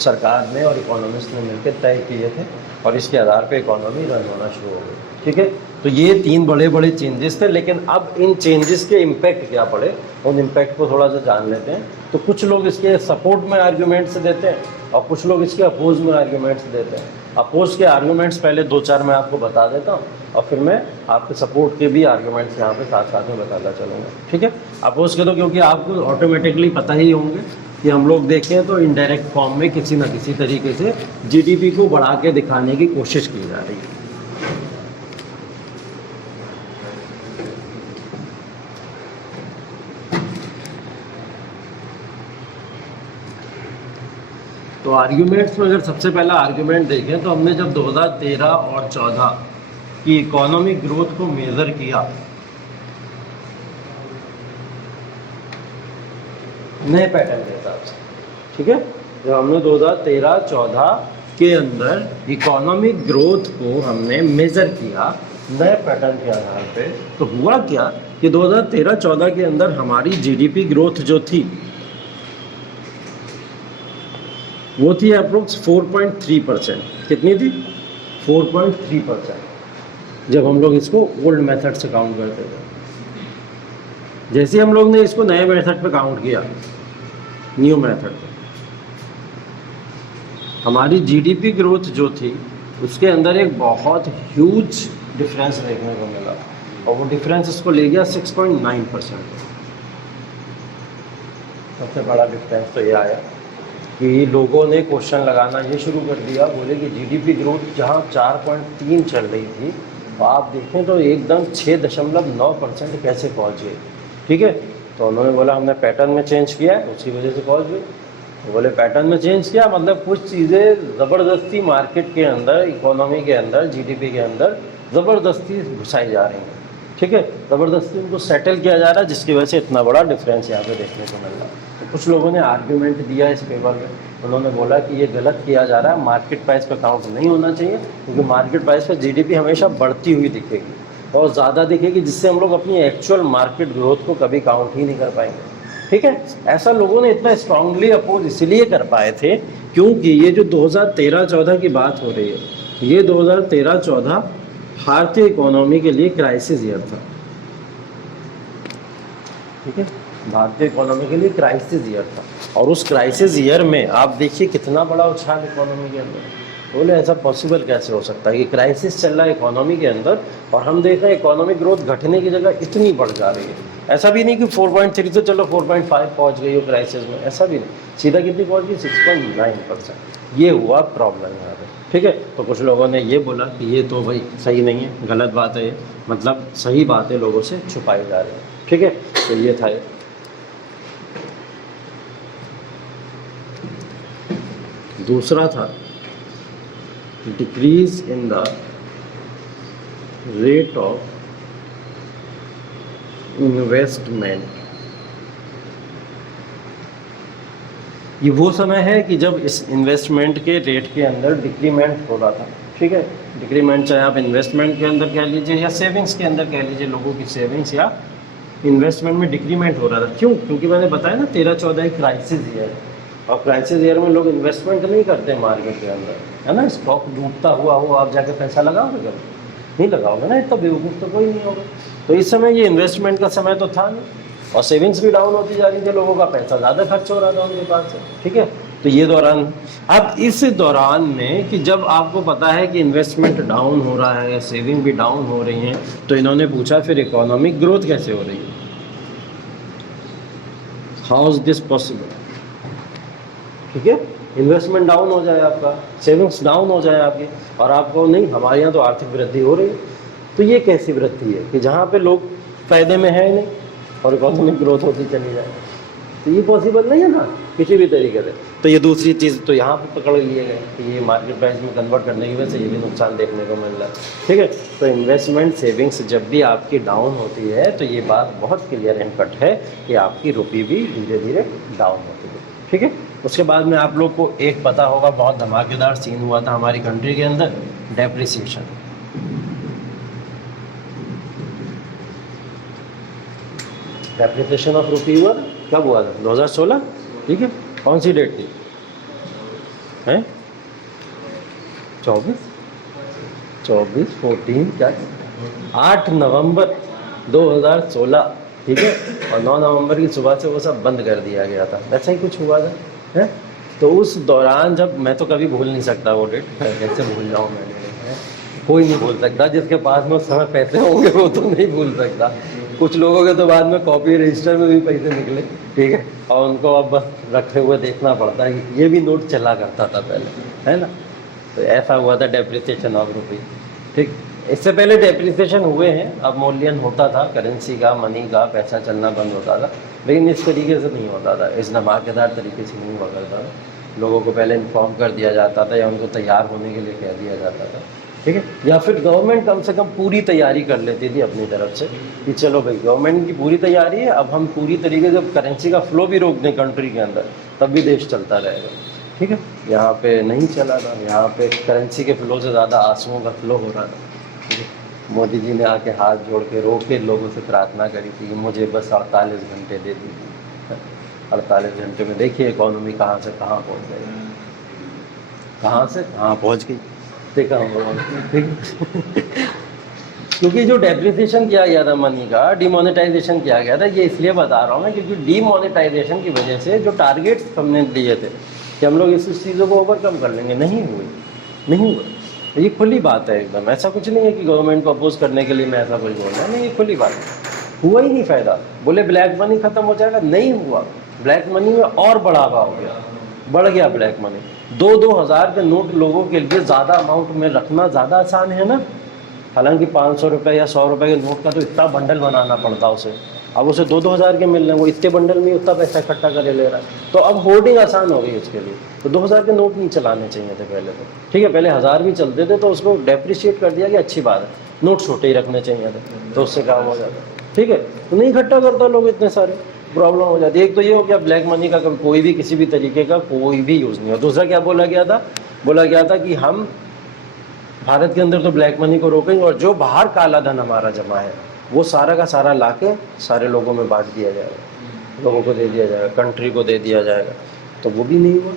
सरकार ने और इकोनॉमिस्ट ने मिलकर तय किए थे, और इसके आधार पे इकोनॉमी रन होना शुरू हो गई, ठीक है। तो ये 3 बड़े बड़े चेंजेस थे, लेकिन अब इन चेंजेस के इम्पैक्ट क्या पड़े, उन इम्पैक्ट को थोड़ा सा जान लेते हैं। तो कुछ लोग इसके सपोर्ट में आर्ग्यूमेंट्स देते हैं और कुछ लोग इसके अपोज में आर्ग्यूमेंट्स देते हैं। अपोज के आर्ग्यूमेंट्स पहले 2-4 मैं आपको बता देता हूँ और फिर मैं आपके सपोर्ट के भी आर्ग्यूमेंट्स यहाँ पे साथ साथ में बताता चलूँगा, ठीक है। अपोज के तो क्योंकि आपको ऑटोमेटिकली पता ही होंगे कि हम लोग देखें तो इनडायरेक्ट फॉर्म में किसी न किसी तरीके से जीडीपी को बढ़ा के दिखाने की कोशिश की जा रही है। तो आर्ग्यूमेंट्स में अगर सबसे पहला आर्ग्यूमेंट देखें तो हमने जब 2013 और 14 की इकोनॉमिक ग्रोथ को मेज़र किया नए पैटर्न के हिसाब से, ठीक है। जब हमने 2013-14 के अंदर इकोनॉमिक ग्रोथ को हमने मेज़र किया नए पैटर्न के आधार पे, तो हुआ क्या कि 2013-14 के अंदर हमारी जीडीपी ग्रोथ जो थी वो थी अप्रोक्स 4.3%। कितनी थी? 4.3%, जब हम लोग इसको ओल्ड मेथड से काउंट करते थे। जैसे हम लोग ने इसको नए मेथड पे काउंट किया, न्यू मेथड पे, हमारी जीडीपी ग्रोथ जो थी उसके अंदर एक बहुत ह्यूज डिफरेंस देखने को मिला और वो डिफरेंस इसको ले गया 6.9%। सबसे बड़ा डिफरेंस तो ये आया कि लोगों ने क्वेश्चन लगाना ये शुरू कर दिया, बोले कि जीडीपी ग्रोथ जहाँ 4.3 चल रही थी तो आप देखें तो एकदम 6.9% कैसे पहुँच गई, ठीक है। तो उन्होंने बोला हमने पैटर्न में चेंज किया है, उसकी वजह से पहुँच गई। तो बोले पैटर्न में चेंज किया मतलब कुछ चीज़ें ज़बरदस्ती मार्केट के अंदर, इकोनॉमी के अंदर, जीडीपी के अंदर ज़बरदस्ती घुसाई जा रही हैं, ठीक है। ज़बरदस्ती उनको सेटल किया जा रहा है, जिसकी वजह से इतना बड़ा डिफरेंस यहाँ पे देखने को मिल रहा है। तो कुछ लोगों ने आर्ग्यूमेंट दिया इस पेपर में, उन्होंने बोला कि ये गलत किया जा रहा है, मार्केट प्राइस पर काउंट नहीं होना चाहिए, क्योंकि मार्केट प्राइस पर जीडीपी हमेशा बढ़ती हुई दिखेगी और ज़्यादा दिखेगी, जिससे हम लोग अपनी एक्चुअल मार्केट ग्रोथ को कभी काउंट ही नहीं कर पाएंगे, ठीक है। ऐसा लोगों ने इतना स्ट्रांगली अपोज इसलिए कर पाए थे क्योंकि ये जो 2013-14 की बात हो रही है, ये 2013-14 भारतीय इकोनॉमी के लिए क्राइसिस ईयर था, ठीक है। भारतीय इकोनॉमी के लिए क्राइसिस ईयर था और उस क्राइसिस ईयर में आप देखिए कितना बड़ा उछाल इकोनॉमी के अंदर। बोले ऐसा पॉसिबल कैसे हो सकता है कि क्राइसिस चल रहा है इकोनॉमी के अंदर और हम देख रहे हैं इकोनॉमिक ग्रोथ घटने की जगह इतनी बढ़ जा रही है। ऐसा भी नहीं कि 4.3 से चलो 4.5 पहुंच गई हो क्राइसिस में, ऐसा भी नहीं, सीधा कितनी पहुंच गई 6.9%। ये हुआ प्रॉब्लम यहाँ पे, ठीक है। तो कुछ लोगों ने ये बोला कि ये तो भाई सही नहीं है, गलत बात है, मतलब सही बातें लोगों से छुपाई जा रही है, ठीक है। तो ये था। दूसरा था decrease in the rate of investment. ये वो समय है कि जब इस इन्वेस्टमेंट के रेट के अंदर डिक्रीमेंट हो रहा था, ठीक है। डिक्रीमेंट चाहे आप इन्वेस्टमेंट के अंदर कह लीजिए या सेविंग्स के अंदर कह लीजिए, लोगों की सेविंग्स या इन्वेस्टमेंट में डिक्रीमेंट हो रहा था। क्यों? क्योंकि मैंने बताया ना 13-14 एक क्राइसिस ईयर है और क्राइसिस ईयर में लोग इन्वेस्टमेंट नहीं करते मार्केट के अंदर, है ना। स्टॉक डूबता हुआ हो आप जाके पैसा लगाओगे कभी? नहीं लगाओगे ना, इतना बेवकूफ़ तो कोई नहीं होगा। तो इस समय ये इन्वेस्टमेंट का समय तो था नहीं और सेविंग्स भी डाउन होती जा रही थी, लोगों का पैसा ज़्यादा खर्च हो रहा था उनके पास से, ठीक है। तो ये दौरान, अब इस दौरान में कि जब आपको पता है कि इन्वेस्टमेंट डाउन हो रहा है, सेविंग भी डाउन हो रही हैं, तो इन्होंने पूछा फिर इकोनॉमिक ग्रोथ कैसे हो रही है, हाउ इज दिस पॉसिबल, ठीक है। इन्वेस्टमेंट डाउन हो जाए आपका, सेविंग्स डाउन हो जाए आपकी और आपको नहीं, हमारे यहाँ तो आर्थिक वृद्धि हो रही है। तो ये कैसी वृद्धि है कि जहाँ पे लोग फायदे में है नहीं और इकोनॉमिक ग्रोथ होती चली जाए, तो ये पॉसिबल नहीं है ना किसी भी तरीके से। तो ये दूसरी चीज़ तो यहाँ पे पकड़ लिए गए कि ये मार्केट प्राइस में कन्वर्ट करने की वजह से ये भी नुकसान देखने को मिल रहा है, ठीक है। तो इन्वेस्टमेंट सेविंग्स जब भी आपकी डाउन होती है तो ये बात बहुत क्लियर एंड कट है कि आपकी रुपये भी धीरे धीरे डाउन होती है, ठीक है। उसके बाद में आप लोग को एक पता होगा, बहुत धमाकेदार सीन हुआ था हमारी कंट्री के अंदर, डेप्रिसिएशन। डेप्रिसिएशन ऑफ रुपी हुआ कब हुआ था? 2016, ठीक है। कौन सी डेट थी? हैं 24, 14 क्या 8 नवंबर 2016, ठीक है, और 9 नवंबर की सुबह से वो सब बंद कर दिया गया था। ऐसा ही कुछ हुआ था, है। तो उस दौरान जब, मैं तो कभी भूल नहीं सकता वो डेट, कैसे भूल जाऊँ मैंने, कोई नहीं भूल सकता, जिसके पास में उस समय पैसे होंगे वो तो नहीं भूल सकता। कुछ लोगों के तो बाद में कॉपी रजिस्टर में भी पैसे निकले, ठीक है, और उनको अब बस रखे हुए देखना पड़ता है कि ये भी नोट चला करता था पहले, है ना। तो ऐसा हुआ था डेप्रिसिएशन ऑफ रुपी, ठीक। इससे पहले डेप्रिसिएशन हुए हैं, अब मूल्यन होता था करेंसी का, मनी का, पैसा चलना बंद होता था, लेकिन इस तरीके से नहीं होता था, इस धमाकेदार तरीके से नहीं हुआ करता था। लोगों को पहले इन्फॉर्म कर दिया जाता था या उनको तैयार होने के लिए कह दिया जाता था, ठीक है, या फिर गवर्नमेंट कम से कम पूरी तैयारी कर लेती थी अपनी तरफ से कि चलो भाई गवर्नमेंट की पूरी तैयारी है, अब हम पूरी तरीके से करेंसी का फ्लो भी रोक दें कंट्री के अंदर, तब भी देश चलता रहेगा, ठीक है। यहाँ पे नहीं चला था, यहाँ पे करेंसी के फ्लो से ज़्यादा आंसुओं का फ्लो हो रहा था, ठीक है। मोदी जी ने आके हाथ जोड़ के रो के लोगों से प्रार्थना करी थी कि मुझे बस 48 घंटे दे दीजिए। 48 घंटे में देखिए इकोनॉमी कहाँ से कहाँ पहुँच गई, कहाँ से कहाँ पहुँच गई, देखा हम, ठीक। क्योंकि जो डेप्रिसिएशन किया गया था मनी का, डिमोनेटाइजेशन किया गया था, ये इसलिए बता रहा हूँ मैं क्योंकि डिमोनेटाइजेशन की वजह से जो टारगेट्स हमने दिए थे कि हम लोग इस चीज़ों को ओवरकम कर लेंगे, नहीं हुए, नहीं हुए। ये खुली बात है एकदम, ऐसा कुछ नहीं है कि गवर्नमेंट को अपोज करने के लिए मैं ऐसा कुछ बोल रहा हूँ, नहीं, ये खुली बात है। हुआ ही नहीं फ़ायदा। बोले ब्लैक मनी ख़त्म हो जाएगा, नहीं हुआ। ब्लैक मनी में और बढ़ावा हो गया, बढ़ गया ब्लैक मनी। 2-2 हज़ार के नोट लोगों के लिए ज़्यादा अमाउंट में रखना ज़्यादा आसान है ना। हालांकि 500 रुपये या 100 रुपये के नोट का तो इतना बंडल बनाना पड़ता उसे, अब उसे 2-2 हज़ार के मिल रहे हैं, वो इतने बंडल में उतना पैसा इकट्ठा करे ले रहा है। तो अब होर्डिंग आसान हो गई उसके लिए। तो 2000 के नोट नहीं चलाने चाहिए थे पहले तो, ठीक है। पहले 1000 भी चलते थे तो उसको डेप्रिशिएट कर दिया कि अच्छी बात है, नोट छोटे ही रखने चाहिए थे, तो उससे काम हो जाता, ठीक है। तो नहीं इकट्ठा करता लोग इतने सारे, प्रॉब्लम हो जाती है। एक तो ये हो गया ब्लैक मनी का कोई भी किसी भी तरीके का कोई भी यूज़ नहीं हो। दूसरा क्या बोला गया था, बोला गया था कि हम भारत के अंदर तो ब्लैक मनी को रोकेंगे और जो बाहर काला धन हमारा जमा है वो सारा का सारा लाके सारे लोगों में बांट दिया जाएगा, लोगों को दे दिया जाएगा, कंट्री को दे दिया जाएगा। तो वो भी नहीं हुआ।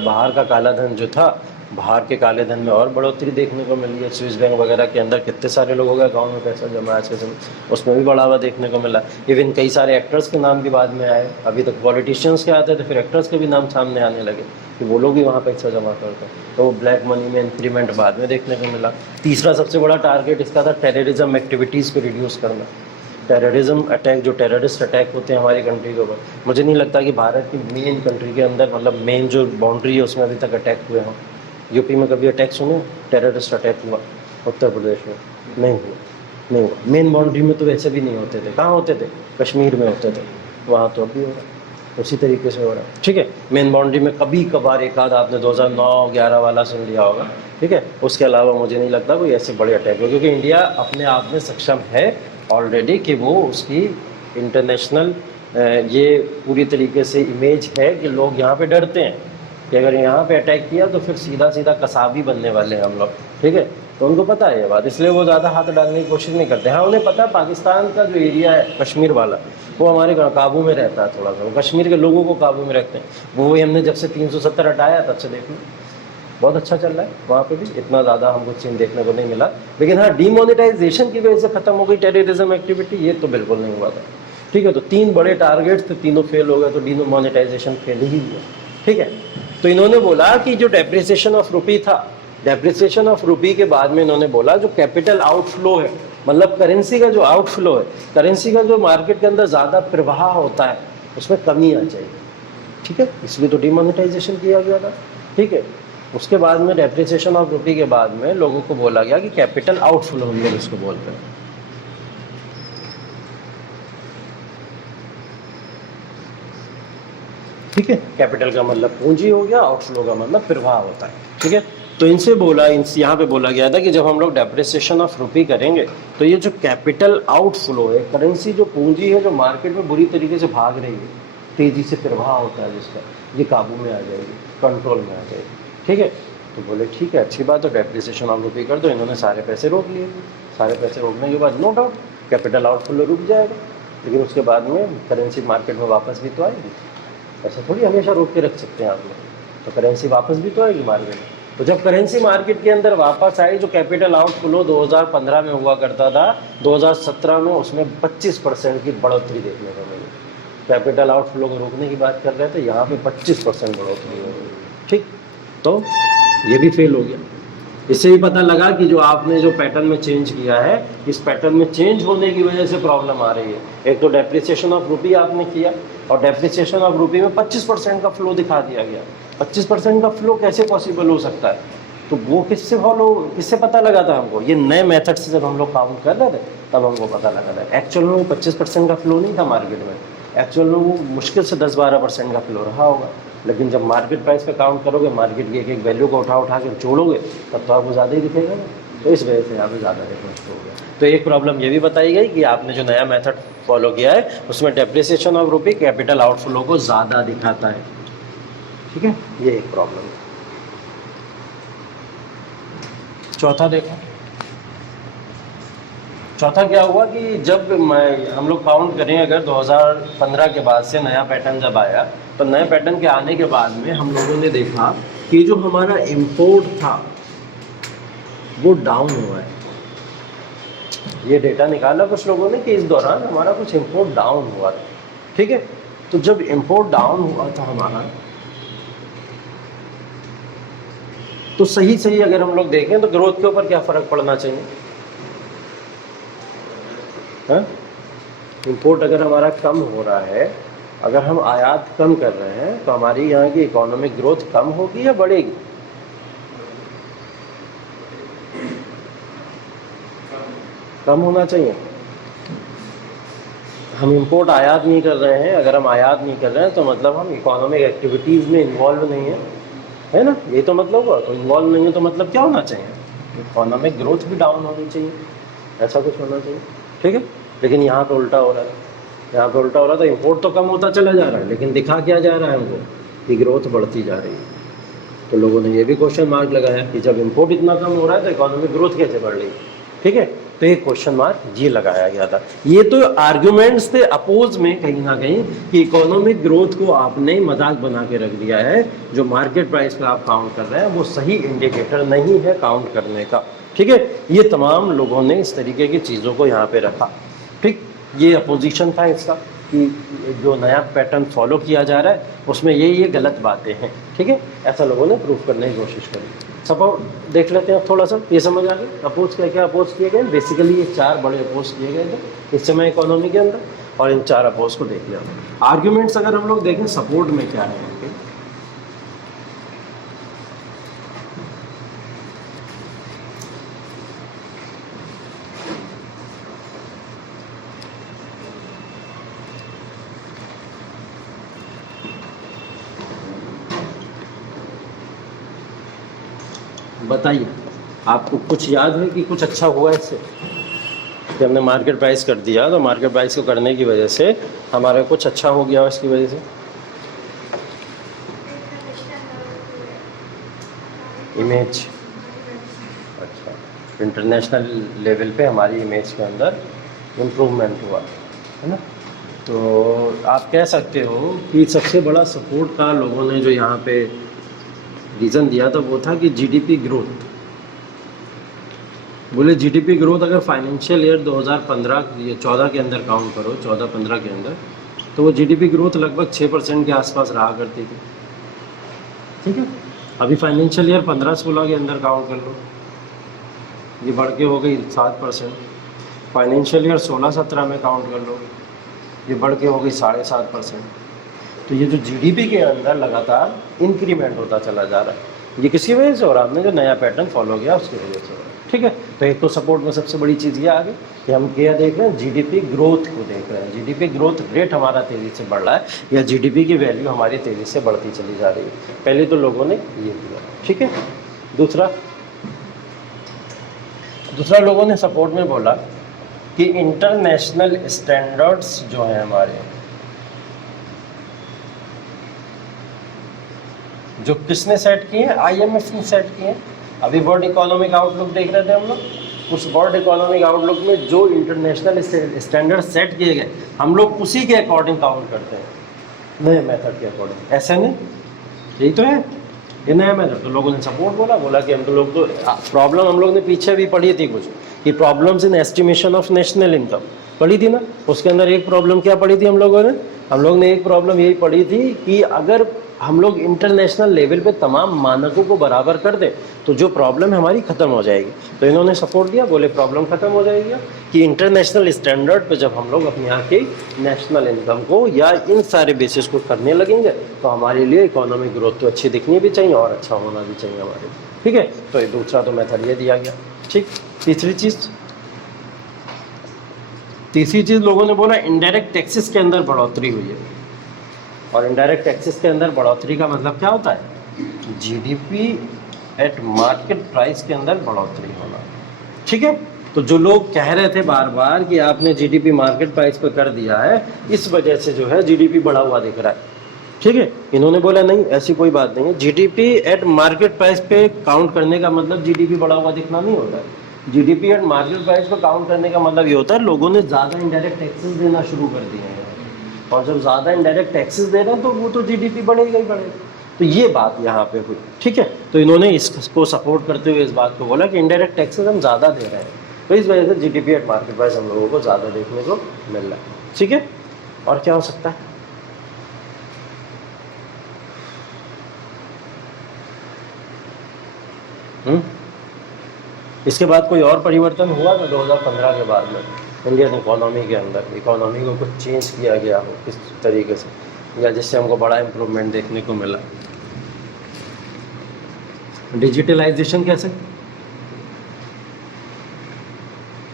बाहर का काला धन जो था, बाहर के काले धन में और बढ़ोतरी देखने को मिली है। स्विस बैंक वगैरह के अंदर कितने सारे लोगों के अकाउंट में पैसा जमा है आज के समय, उसमें भी बढ़ावा देखने को मिला। इवन कई सारे एक्टर्स के नाम भी बाद में आए, अभी तक पॉलिटिशियंस के आते थे, फिर एक्टर्स के भी नाम सामने आने लगे कि वो लोग भी वहाँ पैसा जमा करते हैं। तो ब्लैक मनी में इंक्रीमेंट बाद में देखने को मिला। तीसरा सबसे बड़ा टारगेट इसका था टेररिज्म एक्टिविटीज़ को रिड्यूस करना। टेररिज्म अटैक, जो टेररिस्ट अटैक होते हैं हमारी कंट्री के ऊपर, मुझे नहीं लगता कि भारत की मेन कंट्री के अंदर, मतलब मेन जो बाउंड्री है उसमें अभी तक अटैक हुए हों। यूपी में कभी अटैक सुने, टेररिस्ट अटैक हुआ? उत्तर प्रदेश में नहीं हुआ, नहीं हुआ। मेन बाउंड्री में तो वैसे भी नहीं होते थे। कहाँ होते थे? कश्मीर में होते थे, वहाँ तो अभी हो रहा है, उसी तरीके से हो रहा है, ठीक है। मेन बाउंड्री में कभी कभार एक आध आपने 2009-11 वाला सुन लिया होगा, ठीक है। उसके अलावा मुझे नहीं लगता कोई ऐसे बड़े अटैक हो, क्योंकि इंडिया अपने आप में सक्षम है ऑलरेडी कि वो उसकी इंटरनेशनल ये पूरी तरीके से इमेज है कि लोग यहाँ पे डरते हैं कि अगर यहाँ पे अटैक किया तो फिर सीधा सीधा कसाबी बनने वाले हैं हम लोग, ठीक है। तो उनको पता है ये बात, इसलिए वो ज़्यादा हाथ डालने की कोशिश नहीं करते। हाँ, उन्हें पता है पाकिस्तान का जो एरिया है कश्मीर वाला, वो हमारे काबू में रहता है थोड़ा सा, वो कश्मीर के लोगों को काबू में रखते हैं। वो वही हमने जब से 370 हटाया तब से देख लो बहुत अच्छा चल रहा है, वहाँ पे भी इतना ज़्यादा हमको सीन देखने को नहीं मिला। लेकिन हाँ, डीमोनेटाइजेशन की वजह से ख़त्म हो गई टेररिज्म एक्टिविटी, ये तो बिल्कुल नहीं हुआ था, ठीक है। तो 3 बड़े टारगेट्स थे, तीनों फेल हो गए, तो डीमोनेटाइजेशन फेल ही हुआ, ठीक है। तो इन्होंने बोला कि जो डेप्रिसिएशन ऑफ रुपी था, डेप्रिसिएशन ऑफ रुपी के बाद में इन्होंने बोला जो कैपिटल आउटफ्लो है, मतलब करेंसी का जो आउटफ्लो है, करेंसी का जो मार्केट के अंदर ज़्यादा प्रवाह होता है उसमें कमी आ जाएगी, ठीक है। इसलिए तो डिमोनेटाइजेशन किया गया था, ठीक है। उसके बाद में डेप्रिसिएशन ऑफ रुपी के बाद में लोगों को बोला गया कि कैपिटल आउटफ्लो हम लोग इसको बोलते हैं, ठीक है। कैपिटल का मतलब पूंजी हो गया, आउटफ्लो का मतलब प्रवाह होता है, ठीक है। तो इनसे बोला, यहाँ पे बोला गया था कि जब हम लोग डेप्रिसिएशन ऑफ रुपी करेंगे तो ये जो कैपिटल आउटफ्लो है, करेंसी जो पूंजी है जो मार्केट में बुरी तरीके से भाग रही है, तेज़ी से प्रवाह होता है जिसका, ये काबू में आ जाएगी, कंट्रोल में आ जाएगी, ठीक है। तो बोले ठीक है, अच्छी बात है, डेप्रिसिएशन ऑफ रुपी कर दो। इन्होंने सारे पैसे रोक लिए। सारे पैसे रोकने के बाद नो डाउट कैपिटल आउटफ्लो रुक जाएगा, लेकिन उसके बाद में करेंसी मार्केट में वापस भी तो आएगी। ऐसा थोड़ी हमेशा रोक के रख सकते हैं आप लोग, तो करेंसी वापस भी तो आएगी मार्केट में, तो जब करेंसी मार्केट के अंदर वापस आई, जो कैपिटल आउटफ्लो 2015 में हुआ करता था, 2017 में उसमें 25% की बढ़ोतरी देखने को मिली। कैपिटल आउटफ्लो को रोकने की बात कर रहे थे, यहाँ पे 25% बढ़ोतरी हो गई। ठीक, तो ये भी फेल हो गया। इससे ही पता लगा कि जो आपने जो पैटर्न में चेंज किया है, इस पैटर्न में चेंज होने की वजह से प्रॉब्लम आ रही है। एक तो डेप्रिसिएशन ऑफ रुपी आपने किया, और डेप्रिसिएशन ऑफ रुपी में 25% का फ्लो दिखा दिया गया। 25% का फ्लो कैसे पॉसिबल हो सकता है? तो वो किससे पता लगा था हमको? ये नए मेथड से जब हम लोग काउंट कर रहे थे तब हमको पता लगा था। एक्चुअल में वो 25% का फ्लो नहीं था मार्केट में, एक्चुअल में वो मुश्किल से 10-12% का फ्लो रहा होगा। लेकिन जब मार्केट प्राइस पे काउंट करोगे, मार्केट की एक एक वैल्यू को उठा के जोड़ोगे, तब तो आपको ज़्यादा ही दिखेगा ना। तो इस वजह से यहाँ पे ज़्यादा डिफरेंस हो गया। तो एक प्रॉब्लम ये भी बताई गई कि आपने जो नया मेथड फॉलो किया है उसमें depreciation of rupee capital outflow को ज़्यादा दिखाता है। ठीक है, ये एक प्रॉब्लम है। चौथा देखो, चौथा क्या हुआ कि जब हम लोग काउंट करें, अगर 2015 के बाद से नया पैटर्न जब आया, तो नए पैटर्न के आने के बाद में हम लोगों ने देखा कि जो हमारा इंपोर्ट था वो डाउन हुआ है। ये डेटा निकाला कुछ लोगों ने कि इस दौरान हमारा कुछ इंपोर्ट डाउन हुआ था। ठीक है, तो जब इंपोर्ट डाउन हुआ था हमारा, तो सही अगर हम लोग देखें तो ग्रोथ के ऊपर क्या फ़र्क पड़ना चाहिए? इंपोर्ट अगर हमारा कम हो रहा है, अगर हम आयात कम कर रहे हैं, तो हमारी यहाँ की इकोनॉमिक ग्रोथ कम होगी या बढ़ेगी? कम होना चाहिए। हम इंपोर्ट आयात नहीं कर रहे हैं, अगर हम आयात नहीं कर रहे हैं तो मतलब हम इकोनॉमिक एक्टिविटीज़ में इन्वॉल्व नहीं है ना? ये तो मतलब हुआ। तो इन्वॉल्व नहीं है तो मतलब क्या होना चाहिए? इकोनॉमिक ग्रोथ भी डाउन होनी चाहिए, ऐसा कुछ होना चाहिए। ठीक है, लेकिन यहाँ पे उल्टा हो रहा है। यहाँ पे उल्टा हो रहा है, तो इंपोर्ट तो कम होता चला जा रहा है, लेकिन दिखा क्या जा रहा है हमको कि ग्रोथ बढ़ती जा रही है। तो लोगों ने ये भी क्वेश्चन मार्क लगाया कि जब इंपोर्ट इतना कम हो रहा है तो इकोनॉमिक ग्रोथ कैसे बढ़ रही है? ठीक है, तो एक क्वेश्चन मार्क ये लगाया गया था। ये तो आर्ग्यूमेंट्स थे अपोज में कहीं ना कहीं कि इकोनॉमिक ग्रोथ को आपने मजाक बना के रख दिया है। जो मार्केट प्राइस पे आप काउंट कर रहे हैं वो सही इंडिकेटर नहीं है काउंट करने का। ठीक है, ये तमाम लोगों ने इस तरीके की चीज़ों को यहाँ पे रखा। ठीक, ये अपोजिशन था इसका कि जो नया पैटर्न फॉलो किया जा रहा है उसमें ये गलत बातें हैं। ठीक है, ऐसा लोगों ने प्रूव करने की कोशिश करी। सपोर्ट देख लेते हैं थोड़ा सा, ये समझ आ गया अपोज क्या अपोज किए गए। बेसिकली ये 4 बड़े अपोज किए गए थे इस समय इकोनॉमी के अंदर, और इन 4 अपोज को देख लिया। आर्ग्यूमेंट्स अगर हम लोग देखें सपोर्ट में क्या है इनके, बताइए आपको कुछ याद है कि कुछ अच्छा हुआ है इससे कि हमने मार्केट प्राइस कर दिया, तो मार्केट प्राइस को करने की वजह से हमारा कुछ अच्छा हो गया इसकी वजह से? इमेज, अच्छा, इंटरनेशनल लेवल पे हमारी इमेज के अंदर इम्प्रूवमेंट हुआ है ना। तो आप कह सकते हो कि सबसे बड़ा सपोर्ट का लोगों ने जो यहाँ पे रीज़न दिया था वो था कि जीडीपी ग्रोथ। बोले जीडीपी ग्रोथ अगर फाइनेंशियल ईयर 2015-14 के अंदर काउंट करो, 14-15 के अंदर, तो वो जीडीपी ग्रोथ लगभग 6% के आसपास रहा करती थी। ठीक है, अभी फाइनेंशियल ईयर 15-16 के अंदर काउंट कर लो, ये बढ़ के हो गई 7%। फाइनेंशियल ईयर 16-17 में काउंट कर लो, ये बढ़ के हो गई 7.5%। तो ये जो जीडीपी के अंदर लगातार इंक्रीमेंट होता चला जा रहा है, ये किसकी वजह से हो रहा है? हमने जो नया पैटर्न फॉलो किया उसकी वजह से हो रहा है। ठीक है, तो एक तो सपोर्ट में सबसे बड़ी चीज़ ये आ गई कि हम क्या देख रहे हैं, जीडीपी ग्रोथ को देख रहे हैं। जीडीपी ग्रोथ रेट हमारा तेज़ी से बढ़ रहा है, या जीडीपी की वैल्यू हमारी तेज़ी से बढ़ती चली जा रही है। पहले तो लोगों ने ये किया। ठीक है, दूसरा लोगों ने सपोर्ट में बोला कि इंटरनेशनल स्टैंडर्ड्स जो हैं हमारे, जो किसने सेट किए हैं? आईएमएफ ने सेट किए हैं। अभी वर्ल्ड इकोनॉमिक आउटलुक देख रहे थे हम लोग, उस वर्ल्ड इकोनॉमिक आउटलुक में जो इंटरनेशनल स्टैंडर्ड सेट किए गए, हम लोग उसी के अकॉर्डिंग काउंट करते हैं, नए मेथड के अकॉर्डिंग। ऐसा नहीं, यही तो है। ये नया मेथड, तो लोगों ने सपोर्ट बोला कि हम तो लोग तो प्रॉब्लम हम लोग ने पीछे भी पढ़ी थी कुछ कि problems in estimation of national income पढ़ी थी ना। उसके अंदर एक प्रॉब्लम क्या पढ़ी थी हम लोग ने एक प्रॉब्लम यही पढ़ी थी कि अगर हम लोग इंटरनेशनल लेवल पे तमाम मानकों को बराबर कर दें तो जो प्रॉब्लम है हमारी ख़त्म हो जाएगी। तो इन्होंने सपोर्ट दिया, बोले प्रॉब्लम ख़त्म हो जाएगी कि इंटरनेशनल स्टैंडर्ड पे जब हम लोग अपने यहाँ की नेशनल इनकम को या इन सारे बेसिस को करने लगेंगे तो हमारे लिए इकोनॉमिक ग्रोथ तो अच्छी दिखनी भी चाहिए और अच्छा होना भी चाहिए हमारे, ठीक है। तो ये दूसरा तो मेथड ये दिया गया, ठीक। तीसरी चीज़ लोगों ने बोला इनडायरेक्ट टैक्सेस के अंदर बढ़ोतरी हुई है। और इनडायरेक्ट टैक्सेस के अंदर बढ़ोतरी का मतलब क्या होता है? जीडीपी एट मार्केट प्राइस के अंदर बढ़ोतरी होना, ठीक है। तो जो लोग कह रहे थे बार बार कि आपने जीडीपी मार्केट प्राइस पर कर दिया है, इस वजह से जो है जीडीपी बढ़ा हुआ दिख रहा है, ठीक है। इन्होंने बोला नहीं, ऐसी कोई बात नहीं है। जीडीपी एट मार्केट प्राइस पे काउंट करने का मतलब जीडीपी बढ़ा हुआ दिखना नहीं होता है। जीडीपी एट मार्केट प्राइस पे काउंट करने का मतलब ये होता है लोगों ने ज़्यादा इनडायरेक्ट टैक्सेस देना शुरू कर दिए हैं, और जब ज़्यादा इनडायरेक्ट टैक्सेस दे रहे हैं तो वो तो जीडीपी बढ़ेगा ही बढ़ेगा। तो ये बात यहाँ पे हुई, ठीक है। तो इन्होंने इसको सपोर्ट करते हुए इस बात को बोला कि इनडायरेक्ट टैक्सेस हम ज़्यादा दे रहे हैं, तो इस वजह से जीडीपी एट मार्केट प्राइस हम लोगों को ज़्यादा देखने को मिल रहा है, ठीक है। और क्या हो सकता है? इसके बाद कोई और परिवर्तन हुआ था 2015 के बाद में इंडियन इकोनॉमी के अंदर? इकोनॉमी को कुछ चेंज किया गया हो किस तरीके से, या जिससे हमको बड़ा इम्प्रूवमेंट देखने को मिला? डिजिटलाइजेशन कैसे?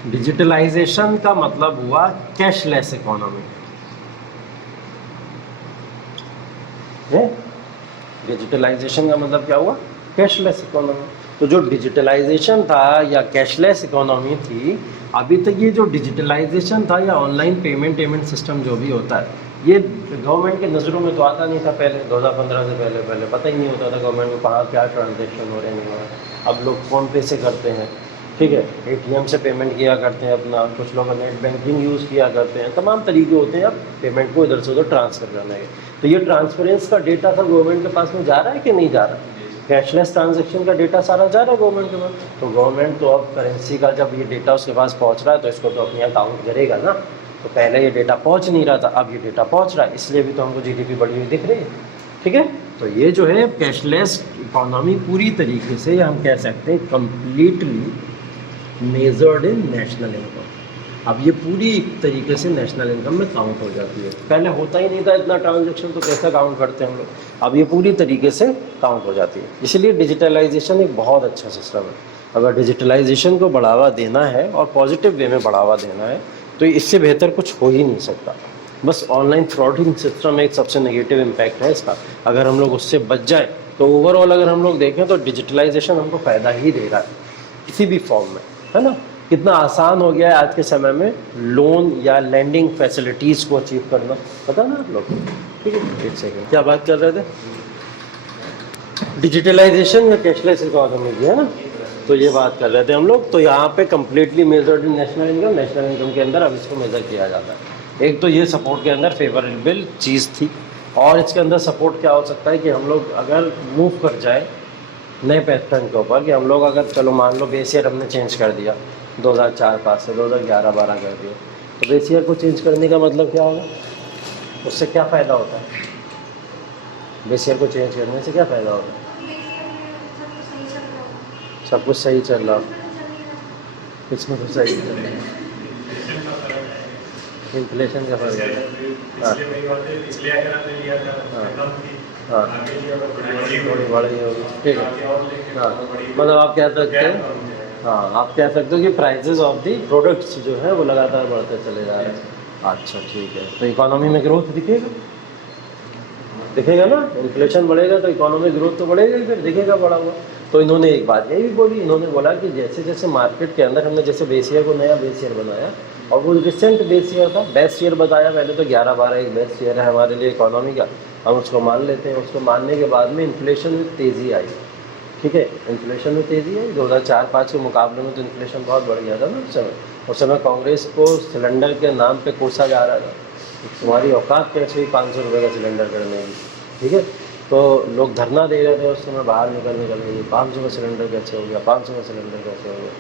डिजिटलाइजेशन का मतलब हुआ कैशलेस इकोनॉमी। डिजिटलाइजेशन का मतलब क्या हुआ? Cashless economy. तो जो डिजिटलाइजेशन था या कैशलेस इकोनॉमी थी, अभी तक ये जो डिजिटलाइजेशन था या ऑनलाइन पेमेंट सिस्टम जो भी होता है, ये गवर्नमेंट के नज़रों में तो आता नहीं था पहले। 2015 से पहले पता ही नहीं होता था गवर्नमेंट में कहाँ क्या ट्रांजेक्शन हो रहे नहीं हो रहे। अब लोग फ़ोन पे से करते हैं, ठीक है, एटीएम से पेमेंट किया करते हैं अपना, कुछ लोग नेट बैंकिंग यूज़ किया करते हैं, तमाम तरीके होते हैं अब पेमेंट को इधर से उधर ट्रांसफ़र करने के। तो ये ट्रांसपेरेंस का डेटा था गवर्नमेंट के पास में जा रहा है कि नहीं जा रहा है? कैशलेस ट्रांजैक्शन का डेटा सारा जा रहा है गवर्नमेंट के पास। तो गवर्नमेंट तो अब करेंसी का जब ये डेटा उसके पास पहुंच रहा है तो इसको तो अपने अकाउंट करेगा ना। तो पहले ये डेटा पहुंच नहीं रहा था, अब ये डेटा पहुंच रहा है, इसलिए भी तो हमको जीडीपी बढ़ी हुई दिख रही है, ठीक है। तो ये जो है कैशलेस इकोनॉमी पूरी तरीके से हम कह सकते हैं completely measured in national income. अब ये पूरी तरीके से नेशनल इनकम में काउंट हो जाती है। पहले होता ही नहीं था इतना ट्रांजैक्शन, तो कैसे काउंट करते हैं हम लोग? अब ये पूरी तरीके से काउंट हो जाती है। इसलिए डिजिटलाइजेशन एक बहुत अच्छा सिस्टम है। अगर डिजिटलाइजेशन को बढ़ावा देना है और पॉजिटिव वे में बढ़ावा देना है तो इससे बेहतर कुछ हो ही नहीं सकता। बस ऑनलाइन फ्रॉडिंग सिस्टम एक सबसे नेगेटिव इम्पैक्ट है इसका। अगर हम लोग उससे बच जाए तो ओवरऑल अगर हम लोग देखें तो डिजिटलाइजेशन हमको फ़ायदा ही दे रहा है किसी भी फॉर्म में, है ना। कितना आसान हो गया है आज के समय में लोन या लैंडिंग फैसिलिटीज़ को अचीव करना, पता ना आप लोग? ठीक है, एक सेकेंड, क्या बात कर रहे थे? डिजिटलाइजेशन या कैशलेस इकोनॉमी की, है ना। तो ये बात कर रहे थे हम लोग। तो यहाँ पे completely measured in national income के अंदर अब इसको मेज़र किया जाता है। एक तो ये सपोर्ट के अंदर फेवरेबल चीज़ थी, और इसके अंदर सपोर्ट क्या हो सकता है कि हम लोग अगर मूव कर जाए नए पैटर्न के ऊपर, कि हम लोग अगर चलो मान लो बेस ईयर हमने चेंज कर दिया 2004-5 से 2011-12 कर दिया, तो बेस ईयर को चेंज करने का मतलब क्या होगा? उससे क्या फ़ायदा होता है? बेस ईयर को चेंज करने से क्या फ़ायदा होता है? सब कुछ सही चल रहा, इसमें कुछ सही चल रहा है, इन्फ्लेशन का फर्क है। हाँ हाँ हाँ, थोड़ी बढ़ी होगी, ठीक है। हाँ, मतलब आप कह सकते हैं, हाँ आप कह सकते हो कि प्राइसेस ऑफ दी प्रोडक्ट्स जो है वो लगातार बढ़ते चले जा रहे हैं। अच्छा, ठीक है। तो इकोनॉमी में ग्रोथ दिखेगा ना, इन्फ्लेशन बढ़ेगा तो इकोनॉमिक ग्रोथ तो बढ़ेगा ही, फिर दिखेगा बढ़ा हुआ। तो इन्होंने एक बात ये भी बोली, इन्होंने बोला कि जैसे जैसे मार्केट के अंदर हमने जैसे बेस ईयर को नया बेस ईयर बनाया, और वो रिसेंट बेस ईयर था, बेस्ट ईयर बताया पहले तो 11-12 एक बेस्ट ईयर है हमारे लिए इकोनॉमी का, हम उसको मान लेते हैं। उसको मानने के बाद में इन्फ्लेशन में तेज़ी आई, ठीक है, इन्फ्लेशन में तेज़ी आई 2004-5 के मुकाबले में। तो इन्फ्लेशन बहुत बढ़ गया था ना उस समय कांग्रेस को सिलेंडर के नाम पे कोसा जा रहा था, तुम्हारी औकात कैसे हुई 500 रुपये का सिलेंडर करने की, ठीक है। तो लोग धरना दे रहे थे उस समय, बाहर निकल के 500 का सिलेंडर कैसे हो गया, 500 का सिलेंडर कैसे हो गया,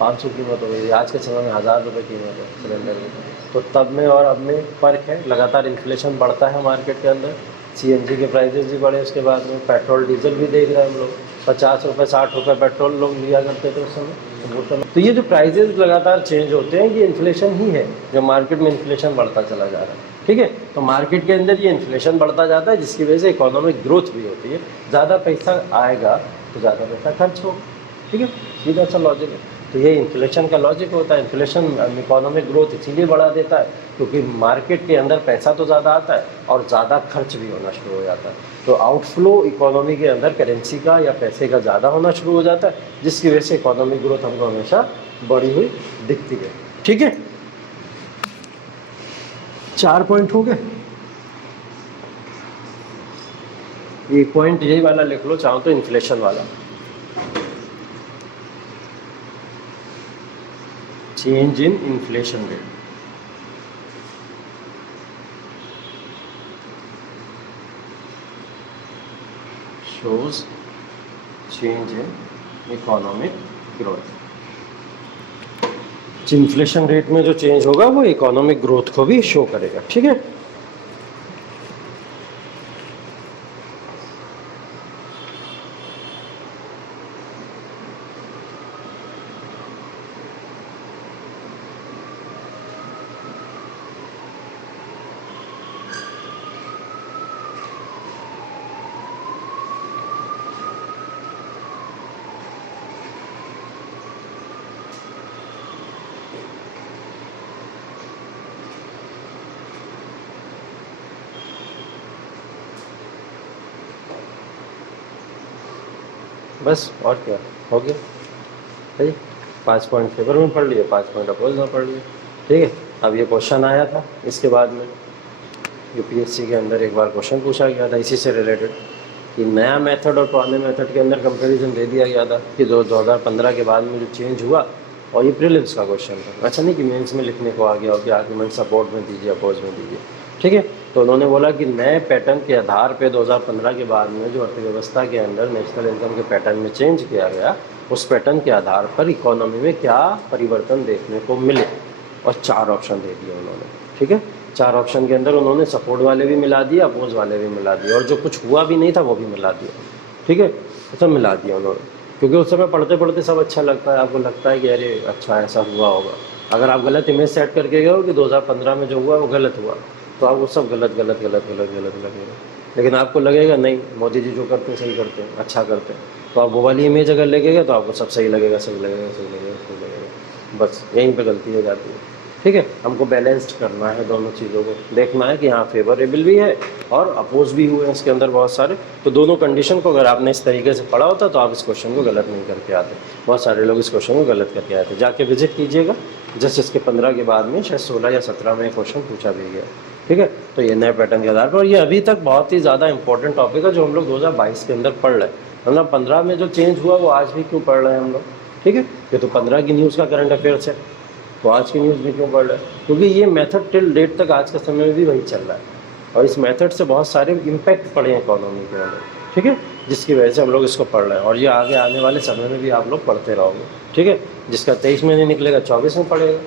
500 कीमत हो गई, आज के समय में 1000 रुपये कीमत है सिलेंडर की। तो तब में और अब में फ़र्क है, लगातार इन्फ्लेशन बढ़ता है मार्केट के अंदर, सीएनजी के प्राइसेस भी बढ़े, उसके बाद में पेट्रोल डीजल भी देख रहे हैं हम लोग, 50 रुपये 60 रुपये पेट्रोल लोग लिया करते थे उस समय। तो ये जो प्राइजेज लगातार चेंज होते हैं, ये इन्फ्लेशन ही है, जो मार्केट में इन्फ्लेशन बढ़ता चला जा रहा है। ठीक है, तो मार्केट के अंदर ये इन्फ्लेशन बढ़ता जाता है, जिसकी वजह से इकोनॉमिक ग्रोथ भी होती है। ज़्यादा पैसा आएगा तो ज़्यादा पैसा खर्च होगा। ठीक है, सीधा सा लॉजिक है। तो ये इन्फ्लेशन का लॉजिक होता है। इन्फ्लेशन इकोनॉमिक ग्रोथ इसीलिए बढ़ा देता है क्योंकि मार्केट के अंदर पैसा तो ज़्यादा आता है और ज़्यादा खर्च भी होना शुरू हो जाता है। तो आउटफ्लो इकोनॉमी के अंदर करेंसी का या पैसे का ज़्यादा होना शुरू हो जाता है, जिसकी वजह से इकोनॉमिक ग्रोथ हमको हमेशा बढ़ी हुई दिखती है। ठीक है, 4 पॉइंट हो गए। एक पॉइंट यही वाला लिख लो चाहो तो, इन्फ्लेशन वाला, change in inflation rate. Shows change in economic growth. Inflation rate में जो चेंज होगा वो इकोनॉमिक ग्रोथ को भी शो करेगा। ठीक है, बस और क्या हो गया भाई। 5 पॉइंट पेपर में पढ़ लिए, 5 पॉइंट अपोज में पढ़ लिए। ठीक है, अब ये क्वेश्चन आया था, इसके बाद में यूपीएससी के अंदर एक बार क्वेश्चन पूछा गया था इसी से रिलेटेड कि नया मेथड और पुराने मेथड के अंदर कंपैरिजन दे दिया गया था कि 2015 के बाद में जो चेंज हुआ, और ये प्रीलिम्स का क्वेश्चन था। अच्छा नहीं कि मेंस में लिखने को आ गया हो कि आर्गूमेंट सपोर्ट में दीजिए, अपोज में दीजिए। ठीक है, तो उन्होंने बोला कि नए पैटर्न के आधार पे 2015 के बाद में जो अर्थव्यवस्था के अंदर नेशनल इनकम के पैटर्न में चेंज किया गया, उस पैटर्न के आधार पर इकोनॉमी में क्या परिवर्तन देखने को मिले, और 4 ऑप्शन दे दिए उन्होंने। ठीक है, 4 ऑप्शन के अंदर उन्होंने सपोर्ट वाले भी मिला दिए, अपोज वाले भी मिला दिए, और जो कुछ हुआ भी नहीं था वो भी मिला दिया। ठीक है, सब मिला दिया उन्होंने, क्योंकि उस समय पढ़ते पढ़ते सब अच्छा लगता है, आपको लगता है कि अरे अच्छा ऐसा हुआ होगा। अगर आप गलत इमेज सेट करके गए हो कि 2015 में जो हुआ वो गलत हुआ, तो आपको सब गलत गलत गलत गलत गलत लगेगा। लेकिन आपको लगेगा नहीं, मोदी जी जो करते हैं सही करते हैं, अच्छा करते हैं, तो आप वो वाली इमेज अगर लेके गए तो आपको सब सही लगेगा, सही लगेगा, सही लगेगा, सही लगेगा। बस यहीं पे गलती हो जाती है। ठीक है, हमको बैलेंस्ड करना है, दोनों चीज़ों को देखना है कि हाँ फेवरेबल भी है और अपोज भी हुए हैं इसके अंदर बहुत सारे। तो दोनों कंडीशन को अगर आपने इस तरीके से पढ़ा होता तो आप इस क्वेश्चन को गलत नहीं करके आते। बहुत सारे लोग इस क्वेश्चन को गलत करके आए थे। जाके विजिट कीजिएगा, जस्ट इसके 15 के बाद में शायद 16 या 17 में क्वेश्चन पूछा भी गया। ठीक है, तो ये नए पैटर्न के आधार पर, और ये अभी तक बहुत ही ज़्यादा इंपॉर्टेंट टॉपिक है जो हम लोग 2022 के अंदर पढ़ रहे हैं। मतलब 15 में जो चेंज हुआ वो आज भी क्यों पढ़ रहे हैं हम लोग। ठीक है, ये तो 15 की न्यूज़ का करंट अफेयर्स है, तो आज की न्यूज़ भी क्यों पढ़ रहे हैं, क्योंकि ये मेथड टिल डेट तक आज के समय में भी वही चल रहा है, और इस मेथड से बहुत सारे इम्पैक्ट पड़े हैं इकोनॉमी के अंदर। ठीक है, जिसकी वजह से हम लोग इसको पढ़ रहे हैं, और ये आगे आने वाले समय में भी आप लोग पढ़ते रहोगे। ठीक है, जिसका 23 में नहीं निकलेगा 24 में पढ़ेगा,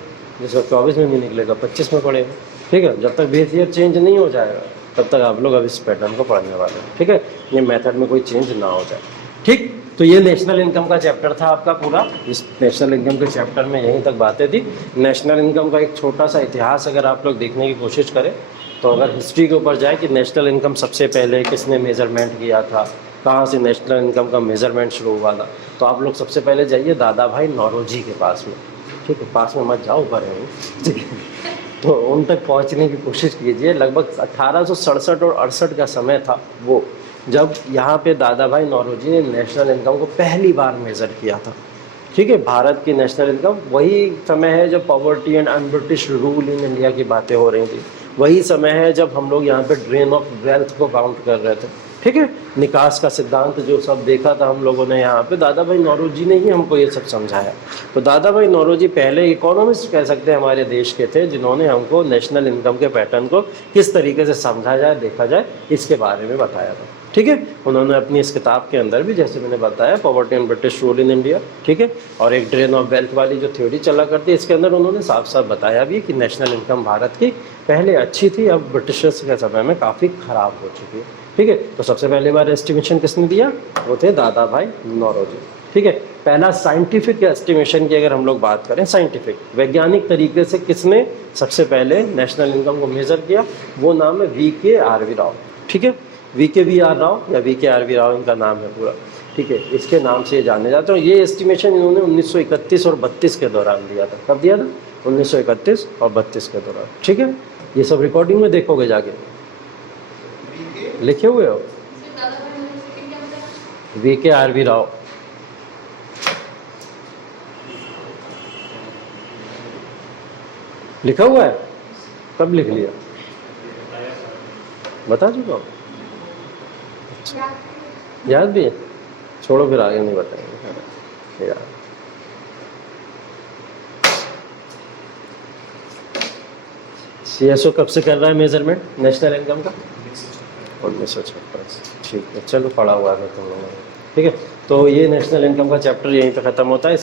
जिसका 24 में नहीं निकलेगा 25 में पढ़ेगा। ठीक है, जब तक बिहेवियर चेंज नहीं हो जाएगा तब तक आप लोग अब इस पैटर्न को पढ़ने वाले हैं। ठीक है, ये मेथड में कोई चेंज ना हो जाए। ठीक, तो ये नेशनल इनकम का चैप्टर था आपका पूरा। इस नेशनल इनकम के चैप्टर में यहीं तक बातें थी। नेशनल इनकम का एक छोटा सा इतिहास अगर आप लोग देखने की कोशिश करें, तो अगर हिस्ट्री के ऊपर जाए कि नेशनल इनकम सबसे पहले किसने मेजरमेंट किया था, कहाँ से नेशनल इनकम का मेजरमेंट शुरू हुआ था, तो आप लोग सबसे पहले जाइए दादा भाई नौरोजी के पास में। ठीक है, पास में मत जाओ, ऊपर है। ठीक है, तो उन तक पहुँचने की कोशिश कीजिए। लगभग 1867 और 68 का समय था वो, जब यहाँ पे दादा भाई नौरोजी ने नेशनल इनकम को पहली बार मेज़र किया था। ठीक है, भारत की नेशनल इनकम वही समय है जब poverty and un-British rule in India की बातें हो रही थी। वही समय है जब हम लोग यहाँ पे ड्रेन ऑफ वेल्थ को काउंट कर रहे थे। ठीक है। निकास का सिद्धांत जो सब देखा था हम लोगों ने यहाँ पे, दादा भाई नौरोजी ने ही हमको ये सब समझाया। तो दादा भाई नौरोजी पहले इकोनॉमिस्ट कह सकते हैं हमारे देश के थे, जिन्होंने हमको नेशनल इनकम के पैटर्न को किस तरीके से समझा जाए, देखा जाए, इसके बारे में बताया था। ठीक है। उन्होंने अपनी इस किताब के अंदर भी, जैसे मैंने बताया, poverty and British rule in India, ठीक है, और एक ड्रेन ऑफ वेल्थ वाली जो थ्योरी चला करती है, इसके अंदर उन्होंने साफ साफ बताया भी कि नेशनल इनकम भारत की पहले अच्छी थी, अब ब्रिटिशर्स के समय में काफ़ी ख़राब हो चुकी है। ठीक है। तो सबसे पहली बार एस्टिमेशन किसने दिया? वो थे दादा भाई नौरोजी। ठीक है। पहला साइंटिफिक एस्टिमेशन की अगर हम लोग बात करें, साइंटिफिक वैज्ञानिक तरीके से किसने सबसे पहले नेशनल इनकम को मेजर किया, वो नाम है VKRV राव। ठीक है। VKVR राव या VKRV राव इनका नाम है पूरा। ठीक है। इसके नाम से ये जाने जाते हैं। ये एस्टिमेशन इन्होंने 1931 और 32 के दौरान दिया था। कब दिया था? 1931 और 32 के दौरान। ठीक है। ये सब रिकॉर्डिंग में देखोगे जाके, लिखे हुए हो, VKRV राव। लिखा हुआ है? कब लिख लिया? बता चुका हूँ। अच्छा, याद भी है? छोड़ो, फिर आगे नहीं बताएंगे यार। CSO कब से कर रहा है मेजरमेंट नेशनल इनकम का? 1956। ठीक है, चलो पढ़ा हुआ है तुम लोगों ने। ठीक है। तो ये नेशनल इनकम का चैप्टर यहीं पे ख़त्म होता है।